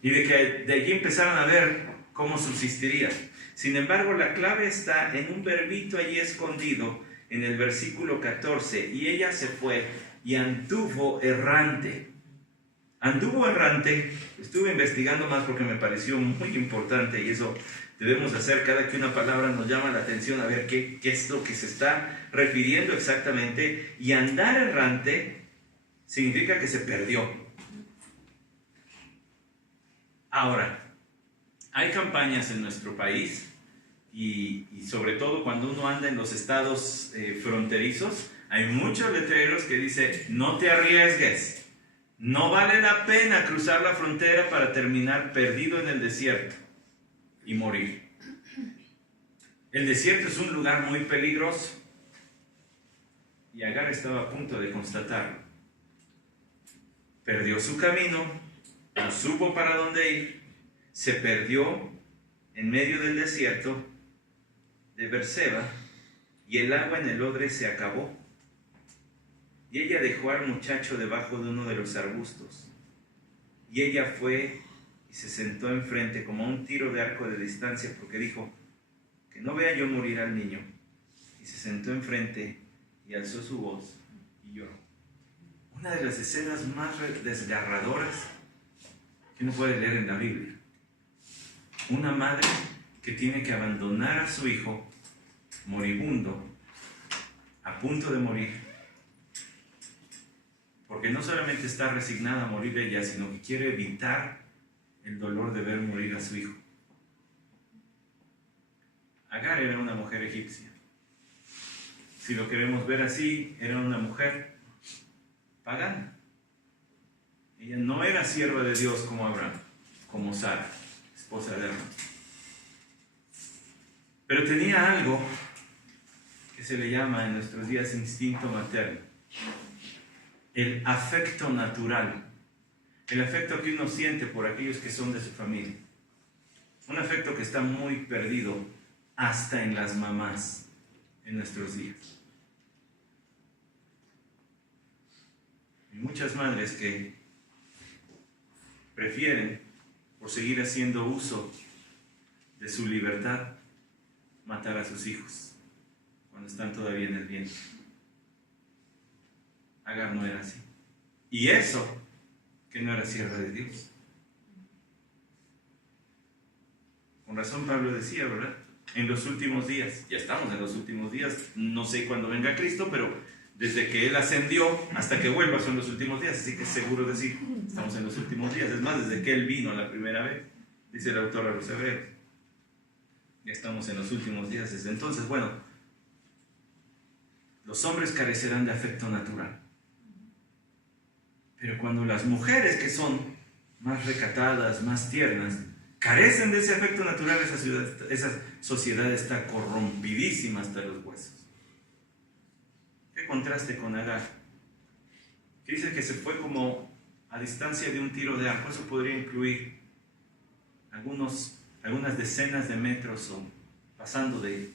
Y de que de allí empezaron a ver cómo subsistirían. Sin embargo, la clave está en un verbito allí escondido en el versículo 14. Y ella se fue y anduvo errante. Anduvo errante. Estuve investigando más porque me pareció muy importante y eso debemos hacer cada que una palabra nos llama la atención, a ver qué es lo que se está refiriendo exactamente. Y andar errante significa que se perdió. Ahora, hay campañas en nuestro país y sobre todo cuando uno anda en los estados fronterizos, hay muchos letreros que dicen: no te arriesgues, no vale la pena cruzar la frontera para terminar perdido en el desierto y morir. El desierto es un lugar muy peligroso y Agar estaba a punto de constatarlo. Perdió su camino, no supo para dónde ir, se perdió en medio del desierto de Berseba y el agua en el odre se acabó. Y ella dejó al muchacho debajo de uno de los arbustos. Y ella fue y se sentó enfrente como a un tiro de arco de distancia, porque dijo: que no vea yo morir al niño. Y se sentó enfrente y alzó su voz y lloró. Una de las escenas más desgarradoras que uno puede leer en la Biblia. Una madre que tiene que abandonar a su hijo moribundo, a punto de morir, porque no solamente está resignada a morir ella, sino que quiere evitar el dolor de ver morir a su hijo. Agar era una mujer egipcia. Si lo queremos ver así, era una mujer pagana. Ella no era sierva de Dios como Abraham, como Sara, esposa de Abraham. Pero tenía algo que se le llama en nuestros días instinto materno. El afecto natural. El afecto que uno siente por aquellos que son de su familia. Un afecto que está muy perdido hasta en las mamás en nuestros días. Hay muchas madres que prefieren, por seguir haciendo uso de su libertad, matar a sus hijos cuando están todavía en el vientre. Agar no era así. Y eso, que no era sierva de Dios. Con razón Pablo decía, ¿verdad? En los últimos días, ya estamos en los últimos días, no sé cuándo venga Cristo, pero desde que Él ascendió hasta que vuelva son los últimos días, así que es seguro decir, estamos en los últimos días. Es más, desde que Él vino la primera vez, dice el autor a los Hebreos. Ya estamos en los últimos días desde entonces. Bueno, los hombres carecerán de afecto natural. Pero cuando las mujeres, que son más recatadas, más tiernas, carecen de ese afecto natural, esa sociedad está corrompidísima hasta los huesos. ¿Qué contraste con Agar? Que dice que se fue como a distancia de un tiro de arco. Eso podría incluir algunas decenas de metros o pasando de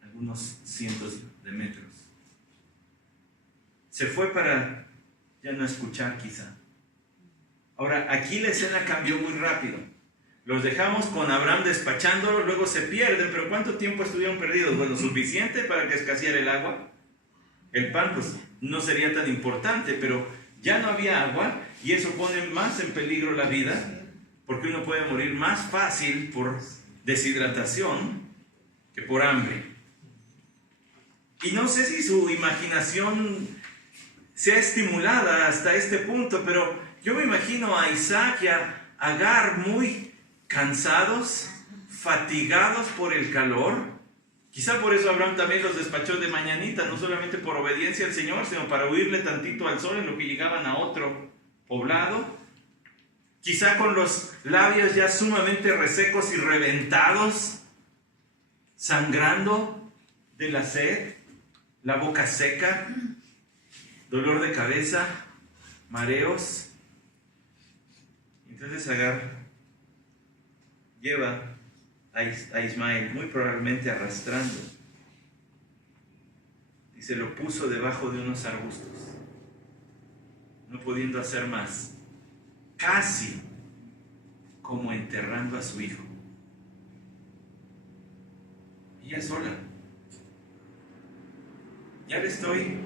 algunos cientos de metros. Se fue para ya no escuchar quizá. Ahora, aquí la escena cambió muy rápido. Los dejamos con Abraham despachándolo, luego se pierden, pero ¿cuánto tiempo estuvieron perdidos? Bueno, suficiente para que escaseara el agua. El pan pues no sería tan importante, pero ya no había agua y eso pone más en peligro la vida, porque uno puede morir más fácil por deshidratación que por hambre. Y no sé si su imaginación sea estimulada hasta este punto, pero yo me imagino a Isaac y a Agar muy cansados, fatigados por el calor. Quizá por eso Abraham también los despachó de mañanita, no solamente por obediencia al Señor, sino para huirle tantito al sol en lo que llegaban a otro poblado. Quizá con los labios ya sumamente resecos y reventados, sangrando de la sed, la boca seca, dolor de cabeza, mareos. Entonces Agar lleva a Ismael, muy probablemente arrastrando, y se lo puso debajo de unos arbustos, no pudiendo hacer más, casi como enterrando a su hijo. Ella sola. Ya le estoy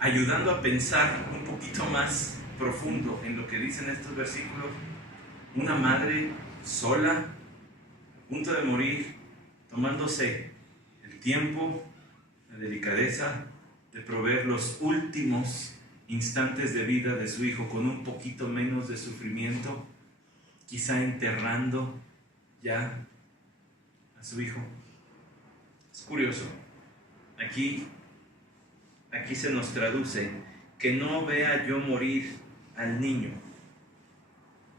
ayudando a pensar un poquito más profundo en lo que dicen estos versículos. Una madre sola, a punto de morir, tomándose el tiempo, la delicadeza de proveer los últimos instantes de vida de su hijo con un poquito menos de sufrimiento, quizá enterrando ya a su hijo. Es curioso. Aquí se nos traduce que no vea yo morir al niño.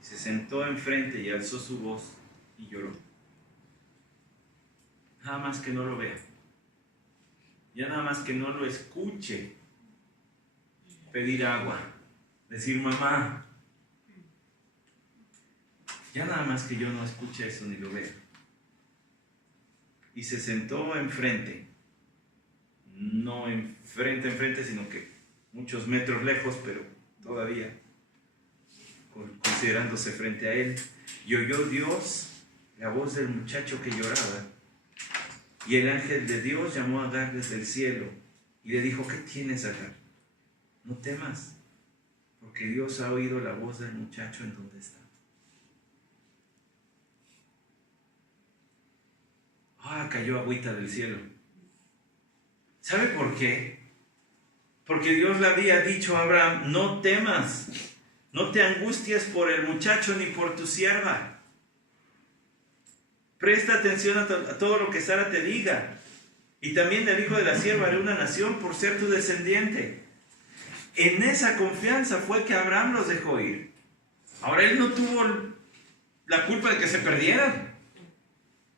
Se sentó enfrente y alzó su voz y lloró. Nada más que no lo vea. Ya nada más que no lo escuche pedir agua, decir mamá. Ya nada más que yo no escuche eso ni lo vea. Y se sentó enfrente. No enfrente, sino que muchos metros lejos, pero todavía considerándose frente a él. Y oyó Dios la voz del muchacho que lloraba. Y el ángel de Dios llamó a Agar desde el cielo y le dijo: ¿qué tienes, Agar? No temas, porque Dios ha oído la voz del muchacho en donde está. Cayó agüita del cielo. ¿Sabe por qué? Porque Dios le había dicho a Abraham: no temas, no te angusties por el muchacho ni por tu sierva. Presta atención a todo lo que Sara te diga. Y también del hijo de la sierva haré una nación por ser tu descendiente. En esa confianza fue que Abraham los dejó ir. Ahora él no tuvo la culpa de que se perdieran.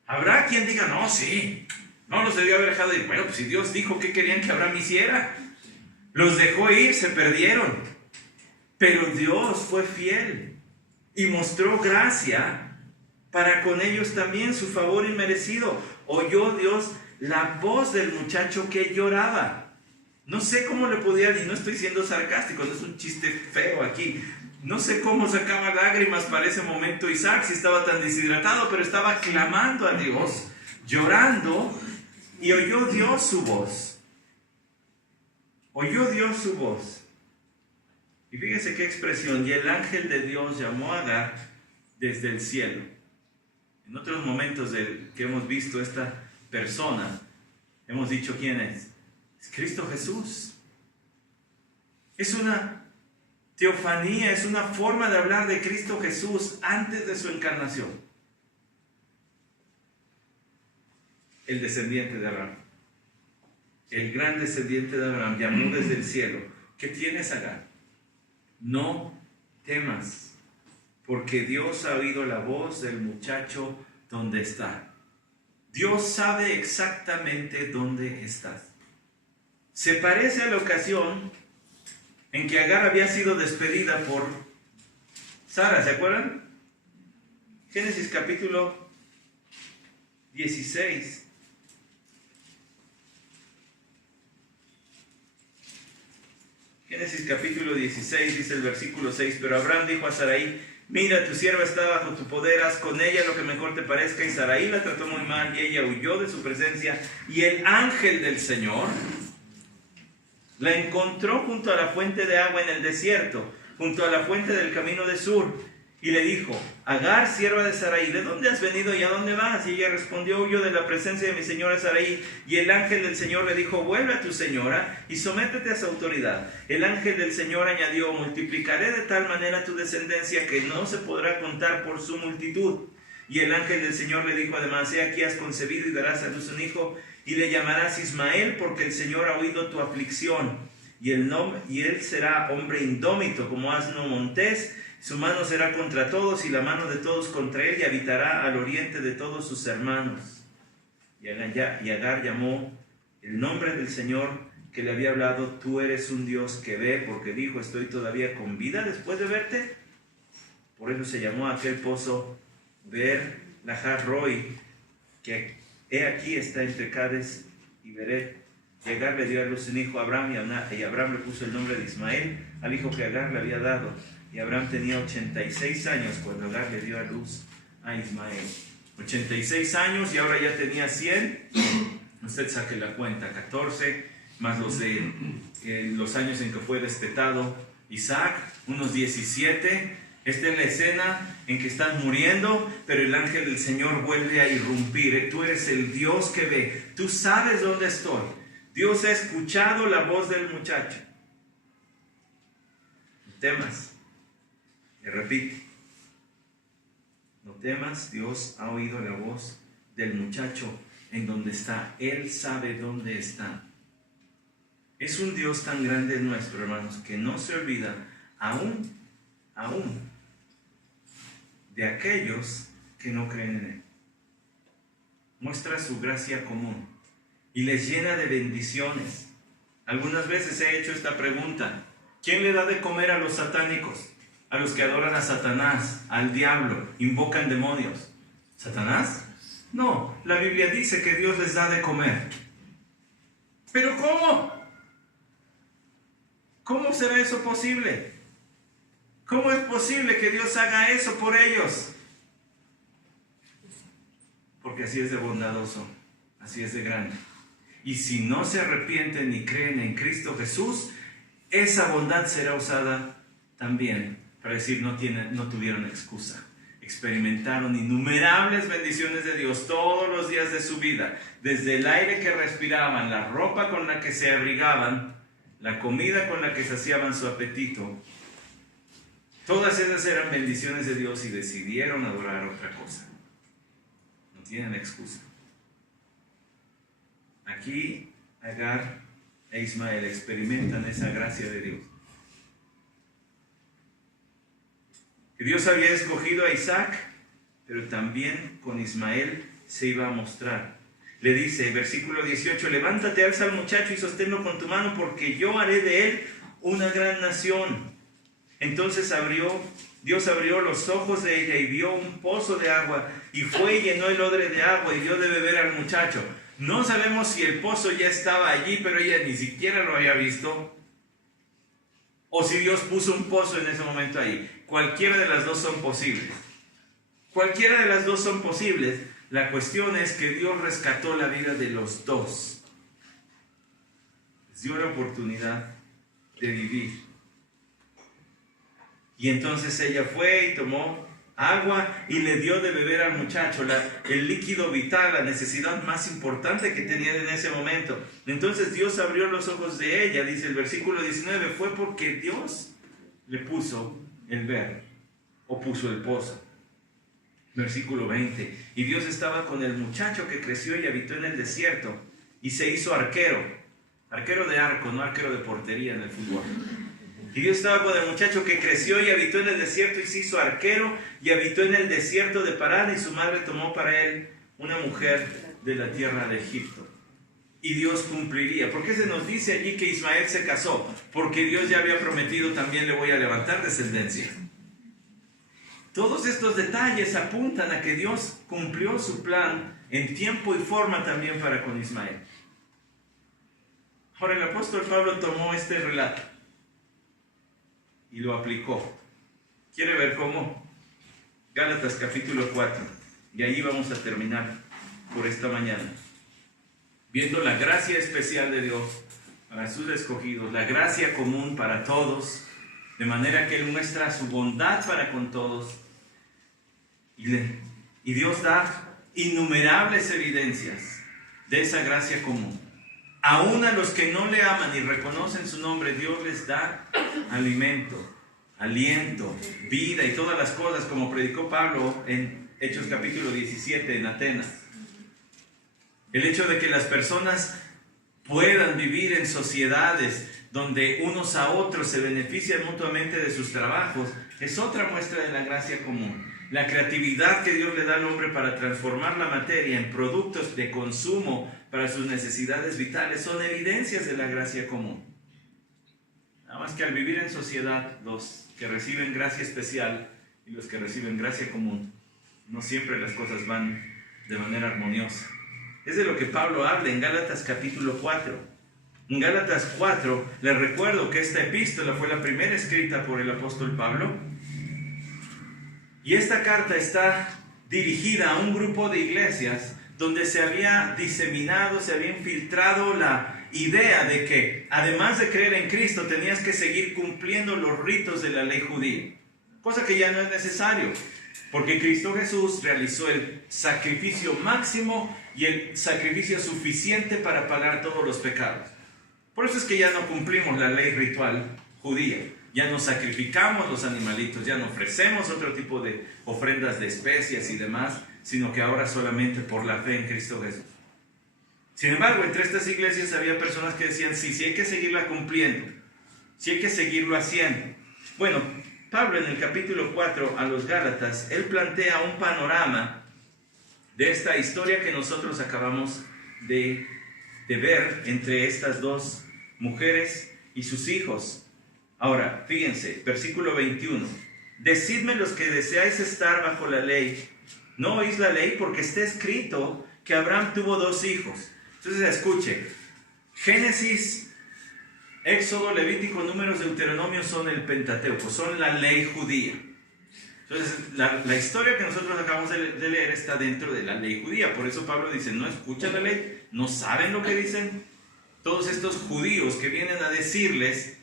Habrá quien diga: no, sí, no los debió haber dejado ir. Bueno, pues si Dios dijo, ¿qué querían que Abraham hiciera? Los dejó ir, se perdieron. Pero Dios fue fiel y mostró gracia para con ellos también, su favor inmerecido. Oyó Dios la voz del muchacho que lloraba. No sé cómo le podía, y no estoy siendo sarcástico, no es un chiste feo aquí. No sé cómo sacaba lágrimas para ese momento Isaac, si estaba tan deshidratado, pero estaba clamando a Dios, llorando, y oyó Dios su voz. Oyó Dios su voz. Y fíjese qué expresión: y el ángel de Dios llamó a Agar desde el cielo. En otros momentos que hemos visto esta persona, hemos dicho: ¿quién es? Es Cristo Jesús. Es una teofanía, es una forma de hablar de Cristo Jesús antes de su encarnación. El descendiente de Abraham, el gran descendiente de Abraham, llamó desde el cielo: ¿qué tienes, Agar? No temas, porque Dios ha oído la voz del muchacho donde está. Dios sabe exactamente dónde estás. Se parece a la ocasión en que Agar había sido despedida por Sara, ¿se acuerdan? Génesis capítulo 16. Génesis capítulo 16 dice el versículo 6: pero Abraham dijo a Sarai: mira, tu sierva está bajo tu poder, haz con ella lo que mejor te parezca. Y Sarai la trató muy mal y ella huyó de su presencia. Y el ángel del Señor la encontró junto a la fuente de agua en el desierto, junto a la fuente del camino de Sur. Y le dijo: Agar, sierva de Sarai, ¿de dónde has venido y a dónde vas? Y ella respondió: huyo de la presencia de mi señora Sarai. Y el ángel del Señor le dijo: vuelve a tu señora y sométete a su autoridad. El ángel del Señor añadió: multiplicaré de tal manera tu descendencia que no se podrá contar por su multitud. Y el ángel del Señor le dijo además: he aquí has concebido y darás a luz un hijo, y le llamarás Ismael, porque el Señor ha oído tu aflicción. Y él será hombre indómito como asno montés. Su mano será contra todos y la mano de todos contra él, y habitará al oriente de todos sus hermanos. Y Agar llamó el nombre del Señor que le había hablado: tú eres un Dios que ve, porque dijo: estoy todavía con vida después de verte. Por eso se llamó aquel pozo Beer Lahai Roi, que he aquí está entre Cades y Beret. Y Agar le dio a luz un hijo a Abraham, y Abraham le puso el nombre de Ismael al hijo que Agar le había dado. Y Abraham tenía 86 años cuando Agar le dio a luz a Ismael. 86 años y ahora ya tenía 100. Usted saque la cuenta: 14 más los años en que fue destetado Isaac, unos 17. Esta es la escena en que están muriendo, pero el ángel del Señor vuelve a irrumpir. Tú eres el Dios que ve. Tú sabes dónde estoy. Dios ha escuchado la voz del muchacho. No temas. Le repito: no temas, Dios ha oído la voz del muchacho en donde está. Él sabe dónde está. Es un Dios tan grande nuestro, hermanos, que no se olvida aún de aquellos que no creen en Él. Muestra su gracia común y les llena de bendiciones. Algunas veces he hecho esta pregunta: ¿quién le da de comer a los satánicos? A los que adoran a Satanás, al diablo, invocan demonios. ¿Satanás? No, la Biblia dice que Dios les da de comer. ¿Pero cómo? ¿Cómo será eso posible? ¿Cómo es posible que Dios haga eso por ellos? Porque así es de bondadoso, así es de grande. Y si no se arrepienten ni creen en Cristo Jesús, esa bondad será usada también para decir no tuvieron excusa. Experimentaron innumerables bendiciones de Dios todos los días de su vida, desde el aire que respiraban, la ropa con la que se abrigaban, la comida con la que saciaban su apetito. Todas esas eran bendiciones de Dios y decidieron adorar otra cosa. No tienen excusa. Aquí Agar e Ismael experimentan esa gracia de Dios. Que Dios había escogido a Isaac, pero también con Ismael se iba a mostrar. Le dice, versículo 18, levántate, alza al muchacho y sosténlo con tu mano, porque yo haré de él una gran nación. Entonces Dios abrió los ojos de ella y vio un pozo de agua, y fue y llenó el odre de agua y dio de beber al muchacho. No sabemos si el pozo ya estaba allí, pero ella ni siquiera lo había visto, o si Dios puso un pozo en ese momento ahí. Cualquiera de las dos son posibles. Cualquiera de las dos son posibles. La cuestión es que Dios rescató la vida de los dos. Les dio la oportunidad de vivir. Y entonces ella fue y tomó agua y le dio de beber al muchacho, el líquido vital, la necesidad más importante que tenía en ese momento. Entonces Dios abrió los ojos de ella, dice el versículo 19, fue porque Dios le puso el ver, o puso el pozo. Versículo 20, y Dios estaba con el muchacho que creció y habitó en el desierto, y se hizo arquero de arco, no arquero de portería en el fútbol. Y Dios estaba con el muchacho que creció y habitó en el desierto y se hizo arquero y habitó en el desierto de Parán, y su madre tomó para él una mujer de la tierra de Egipto. Y Dios cumpliría. ¿Por qué se nos dice allí que Ismael se casó? Porque Dios ya había prometido, también le voy a levantar descendencia. Todos estos detalles apuntan a que Dios cumplió su plan en tiempo y forma también para con Ismael. Ahora el apóstol Pablo tomó este relato y lo aplicó. ¿Quiere ver cómo? Gálatas capítulo 4. Y ahí vamos a terminar por esta mañana. Viendo la gracia especial de Dios para sus escogidos, la gracia común para todos, de manera que Él muestra su bondad para con todos. Y Dios da innumerables evidencias de esa gracia común. Aún a los que no le aman y reconocen su nombre, Dios les da alimento, aliento, vida y todas las cosas, como predicó Pablo en Hechos capítulo 17 en Atenas. El hecho de que las personas puedan vivir en sociedades donde unos a otros se benefician mutuamente de sus trabajos es otra muestra de la gracia común. La creatividad que Dios le da al hombre para transformar la materia en productos de consumo para sus necesidades vitales son evidencias de la gracia común. Nada más que al vivir en sociedad, los que reciben gracia especial y los que reciben gracia común, no siempre las cosas van de manera armoniosa. Es de lo que Pablo habla en Gálatas capítulo 4. En Gálatas 4, les recuerdo que esta epístola fue la primera escrita por el apóstol Pablo. Y esta carta está dirigida a un grupo de iglesias donde se había diseminado, se había infiltrado la idea de que, además de creer en Cristo, tenías que seguir cumpliendo los ritos de la ley judía. Cosa que ya no es necesario, porque Cristo Jesús realizó el sacrificio máximo y el sacrificio suficiente para pagar todos los pecados. Por eso es que ya no cumplimos la ley ritual judía. Ya no sacrificamos los animalitos, ya no ofrecemos otro tipo de ofrendas de especias y demás, sino que ahora solamente por la fe en Cristo Jesús. Sin embargo, entre estas iglesias había personas que decían, sí hay que seguirla cumpliendo, sí hay que seguirlo haciendo. Bueno, Pablo en el capítulo 4 a los Gálatas, él plantea un panorama de esta historia que nosotros acabamos de ver entre estas dos mujeres y sus hijos. Ahora, fíjense, versículo 21. Decidme los que deseáis estar bajo la ley. ¿No oís la ley? Porque está escrito que Abraham tuvo 2 hijos. Entonces, escuche, Génesis, Éxodo, Levítico, Números, Deuteronomio son el Pentateuco, son la ley judía. Entonces, la historia que nosotros acabamos de leer está dentro de la ley judía. Por eso Pablo dice, no escuchan la ley, no saben lo que dicen. Todos estos judíos que vienen a decirles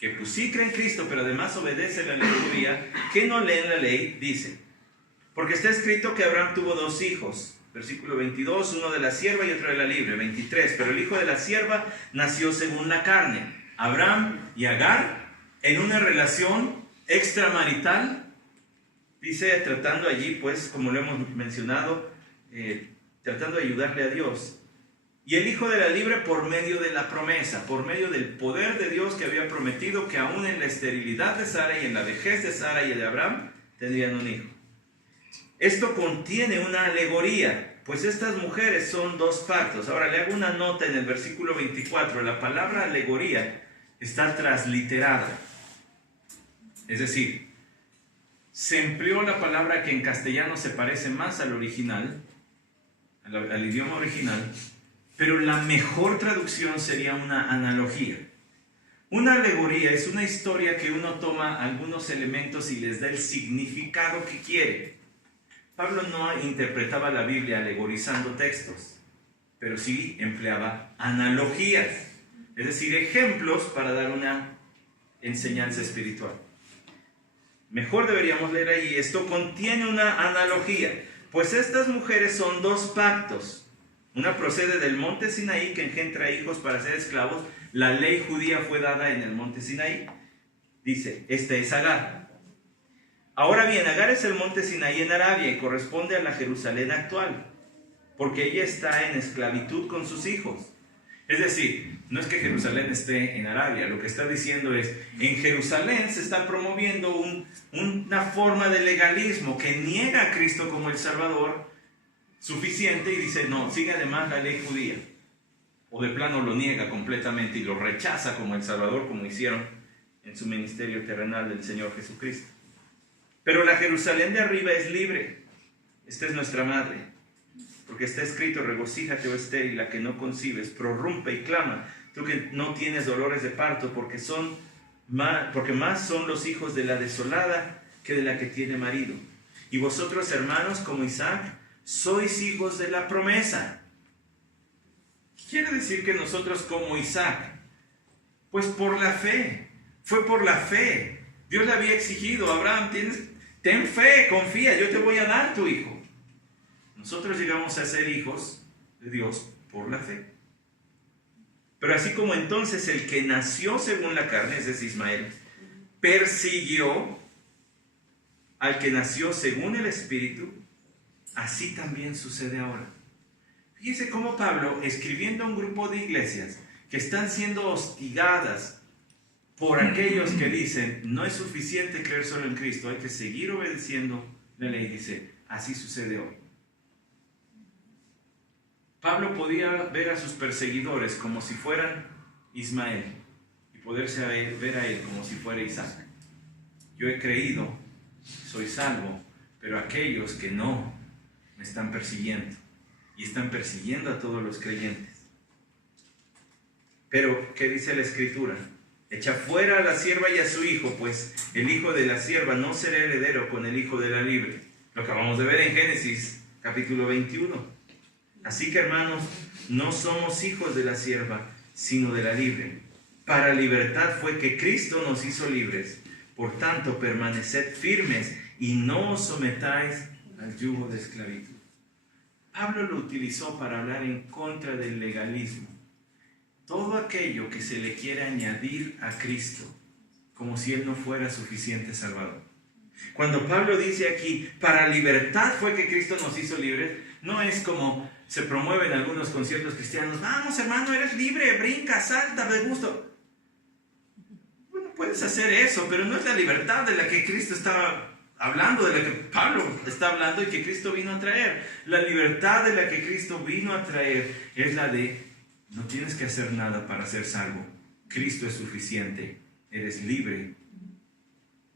que pues sí creen en Cristo, pero además obedecen la ley judía, que no leen la ley, dice. Porque está escrito que Abraham tuvo 2 hijos. Versículo 22, uno de la sierva y otro de la libre. 23, pero el hijo de la sierva nació según la carne. Abraham y Agar en una relación extramarital, dice, tratando allí, pues, como lo hemos mencionado, tratando de ayudarle a Dios. Y el hijo de la libre por medio de la promesa, por medio del poder de Dios que había prometido que aún en la esterilidad de Sara y en la vejez de Sara y de Abraham tendrían un hijo. Esto contiene una alegoría, pues estas mujeres son 2 partos. Ahora le hago una nota en el versículo 24. La palabra alegoría está transliterada. Es decir, se empleó la palabra que en castellano se parece más al original, al idioma original, pero la mejor traducción sería una analogía. Una alegoría es una historia que uno toma algunos elementos y les da el significado que quiere. Pablo no interpretaba la Biblia alegorizando textos, pero sí empleaba analogías, es decir, ejemplos para dar una enseñanza espiritual. Mejor deberíamos leer ahí, esto contiene una analogía, pues estas mujeres son 2 pactos. Una procede del monte Sinaí, que engendra hijos para ser esclavos. La ley judía fue dada en el monte Sinaí. Dice, este es Agar. Ahora bien, Agar es el monte Sinaí en Arabia y corresponde a la Jerusalén actual, porque ella está en esclavitud con sus hijos. Es decir, no es que Jerusalén esté en Arabia, lo que está diciendo es, en Jerusalén se está promoviendo una forma de legalismo que niega a Cristo como el Salvador suficiente y dice, no, sigue además la ley judía. O de plano lo niega completamente y lo rechaza como el Salvador, como hicieron en su ministerio terrenal del Señor Jesucristo. Pero la Jerusalén de arriba es libre. Esta es nuestra madre. Porque está escrito, regocíjate, oh estéril, la que no concibes, prorrumpe y clama, tú que no tienes dolores de parto, porque más son los hijos de la desolada que de la que tiene marido. Y vosotros, hermanos, como Isaac, sois hijos de la promesa. ¿Qué quiere decir que nosotros como Isaac? Pues por la fe. Fue por la fe. Dios le había exigido, Abraham, ten fe, confía, yo te voy a dar tu hijo. Nosotros llegamos a ser hijos de Dios por la fe. Pero así como entonces el que nació según la carne, es decir, Ismael, persiguió al que nació según el Espíritu, así también sucede ahora. Fíjese cómo Pablo, escribiendo a un grupo de iglesias que están siendo hostigadas por aquellos que dicen, no es suficiente creer solo en Cristo, hay que seguir obedeciendo la ley, dice, así sucede hoy. Pablo podía ver a sus perseguidores como si fueran Ismael y poderse ver a él como si fuera Isaac. Yo he creído, soy salvo, pero aquellos que no me están persiguiendo y están persiguiendo a todos los creyentes. Pero, ¿qué dice la Escritura? Echa fuera a la sierva y a su hijo, pues el hijo de la sierva no será heredero con el hijo de la libre. Lo acabamos de ver en Génesis capítulo 21. Así que, hermanos, no somos hijos de la sierva, sino de la libre. Para libertad fue que Cristo nos hizo libres. Por tanto, permaneced firmes y no os sometáis al yugo de esclavitud. Pablo lo utilizó para hablar en contra del legalismo. Todo aquello que se le quiere añadir a Cristo, como si Él no fuera suficiente Salvador. Cuando Pablo dice aquí, para libertad fue que Cristo nos hizo libres, no es como se promueve en algunos conciertos cristianos, vamos hermano, eres libre, brinca, salta, de gusto. Bueno, puedes hacer eso, pero no es la libertad de la que Cristo estaba hablando, de la que Pablo está hablando y que Cristo vino a traer. La libertad de la que Cristo vino a traer es la de no tienes que hacer nada para ser salvo. Cristo es suficiente. Eres libre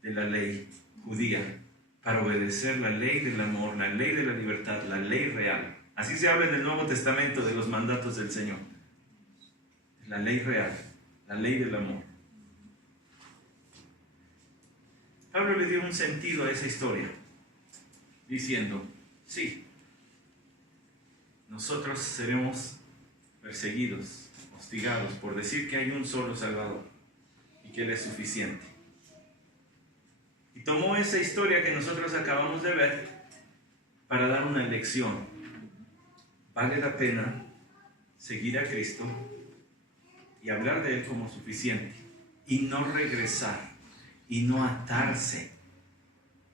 de la ley judía para obedecer la ley del amor, la ley de la libertad, la ley real. Así se habla en el Nuevo Testamento de los mandatos del Señor. La ley real, la ley del amor. Pablo le dio un sentido a esa historia, diciendo, sí, nosotros seremos perseguidos, hostigados por decir que hay un solo Salvador y que Él es suficiente. Y tomó esa historia que nosotros acabamos de ver para dar una lección. Vale la pena seguir a Cristo y hablar de Él como suficiente y no regresar y no atarse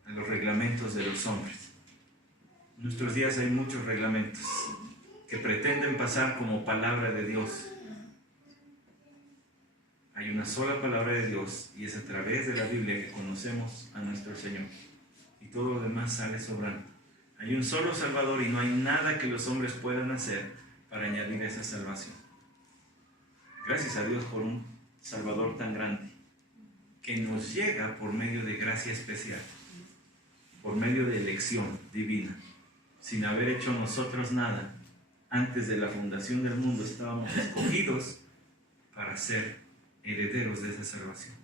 a los reglamentos de los hombres. En nuestros días hay muchos reglamentos que pretenden pasar como palabra de Dios. Hay una sola palabra de Dios y es a través de la Biblia que conocemos a nuestro Señor. Y todo lo demás sale sobrando. Hay un solo Salvador y no hay nada que los hombres puedan hacer para añadir esa salvación. Gracias a Dios por un Salvador tan grande que nos llega por medio de gracia especial, por medio de elección divina, sin haber hecho nosotros nada. Antes de la fundación del mundo estábamos escogidos para ser herederos de esa salvación.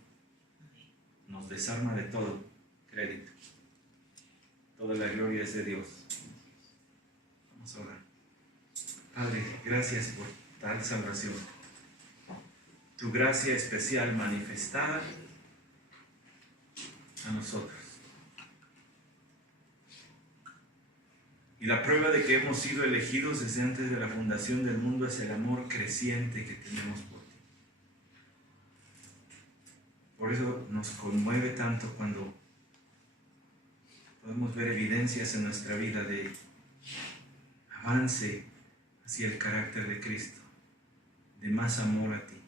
Nos desarma de todo crédito. Toda la gloria es de Dios. Vamos a orar. Padre, gracias por tal salvación. Tu gracia especial manifestada a nosotros. Y la prueba de que hemos sido elegidos desde antes de la fundación del mundo es el amor creciente que tenemos por ti. Por eso nos conmueve tanto cuando podemos ver evidencias en nuestra vida de avance hacia el carácter de Cristo, de más amor a ti.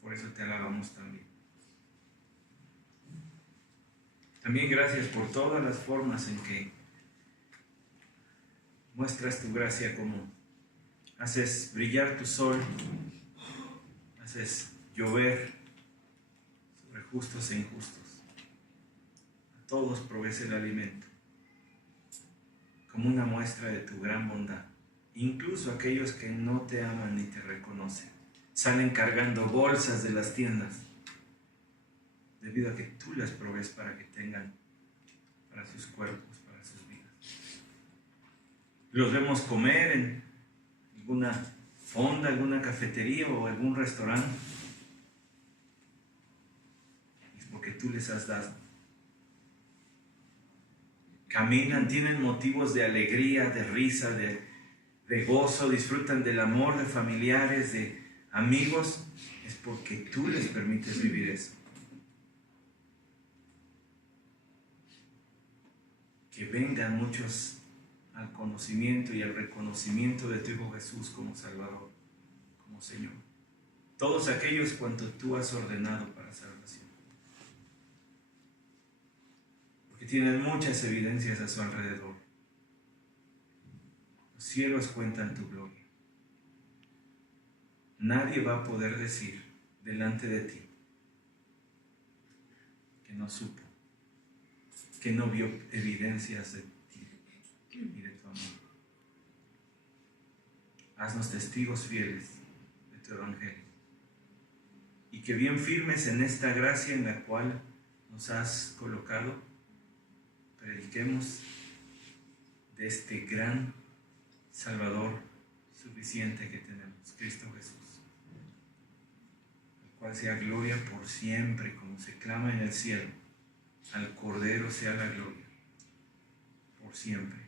Por eso te alabamos también. También gracias por todas las formas en que muestras tu gracia, como haces brillar tu sol, haces llover sobre justos e injustos. A todos provees el alimento, como una muestra de tu gran bondad. Incluso aquellos que no te aman ni te reconocen, salen cargando bolsas de las tiendas, debido a que tú las provees para que tengan para sus cuerpos, para sus vidas. Los vemos comer en alguna fonda, alguna cafetería o algún restaurante. Es porque tú les has dado. Caminan, tienen motivos de alegría, de risa, de gozo, disfrutan del amor de familiares, de amigos. Es porque tú les permites vivir eso. Que vengan muchos al conocimiento y al reconocimiento de tu Hijo Jesús como Salvador, como Señor. Todos aquellos cuanto tú has ordenado para salvación. Porque tienen muchas evidencias a su alrededor. Los cielos cuentan tu gloria. Nadie va a poder decir delante de ti que no supo, que no vio evidencias de ti y de tu amor. Haznos testigos fieles de tu evangelio y que bien firmes en esta gracia en la cual nos has colocado, prediquemos de este gran Salvador suficiente que tenemos, Cristo Jesús, el cual sea gloria por siempre, como se clama en el cielo. Al Cordero sea la gloria por siempre.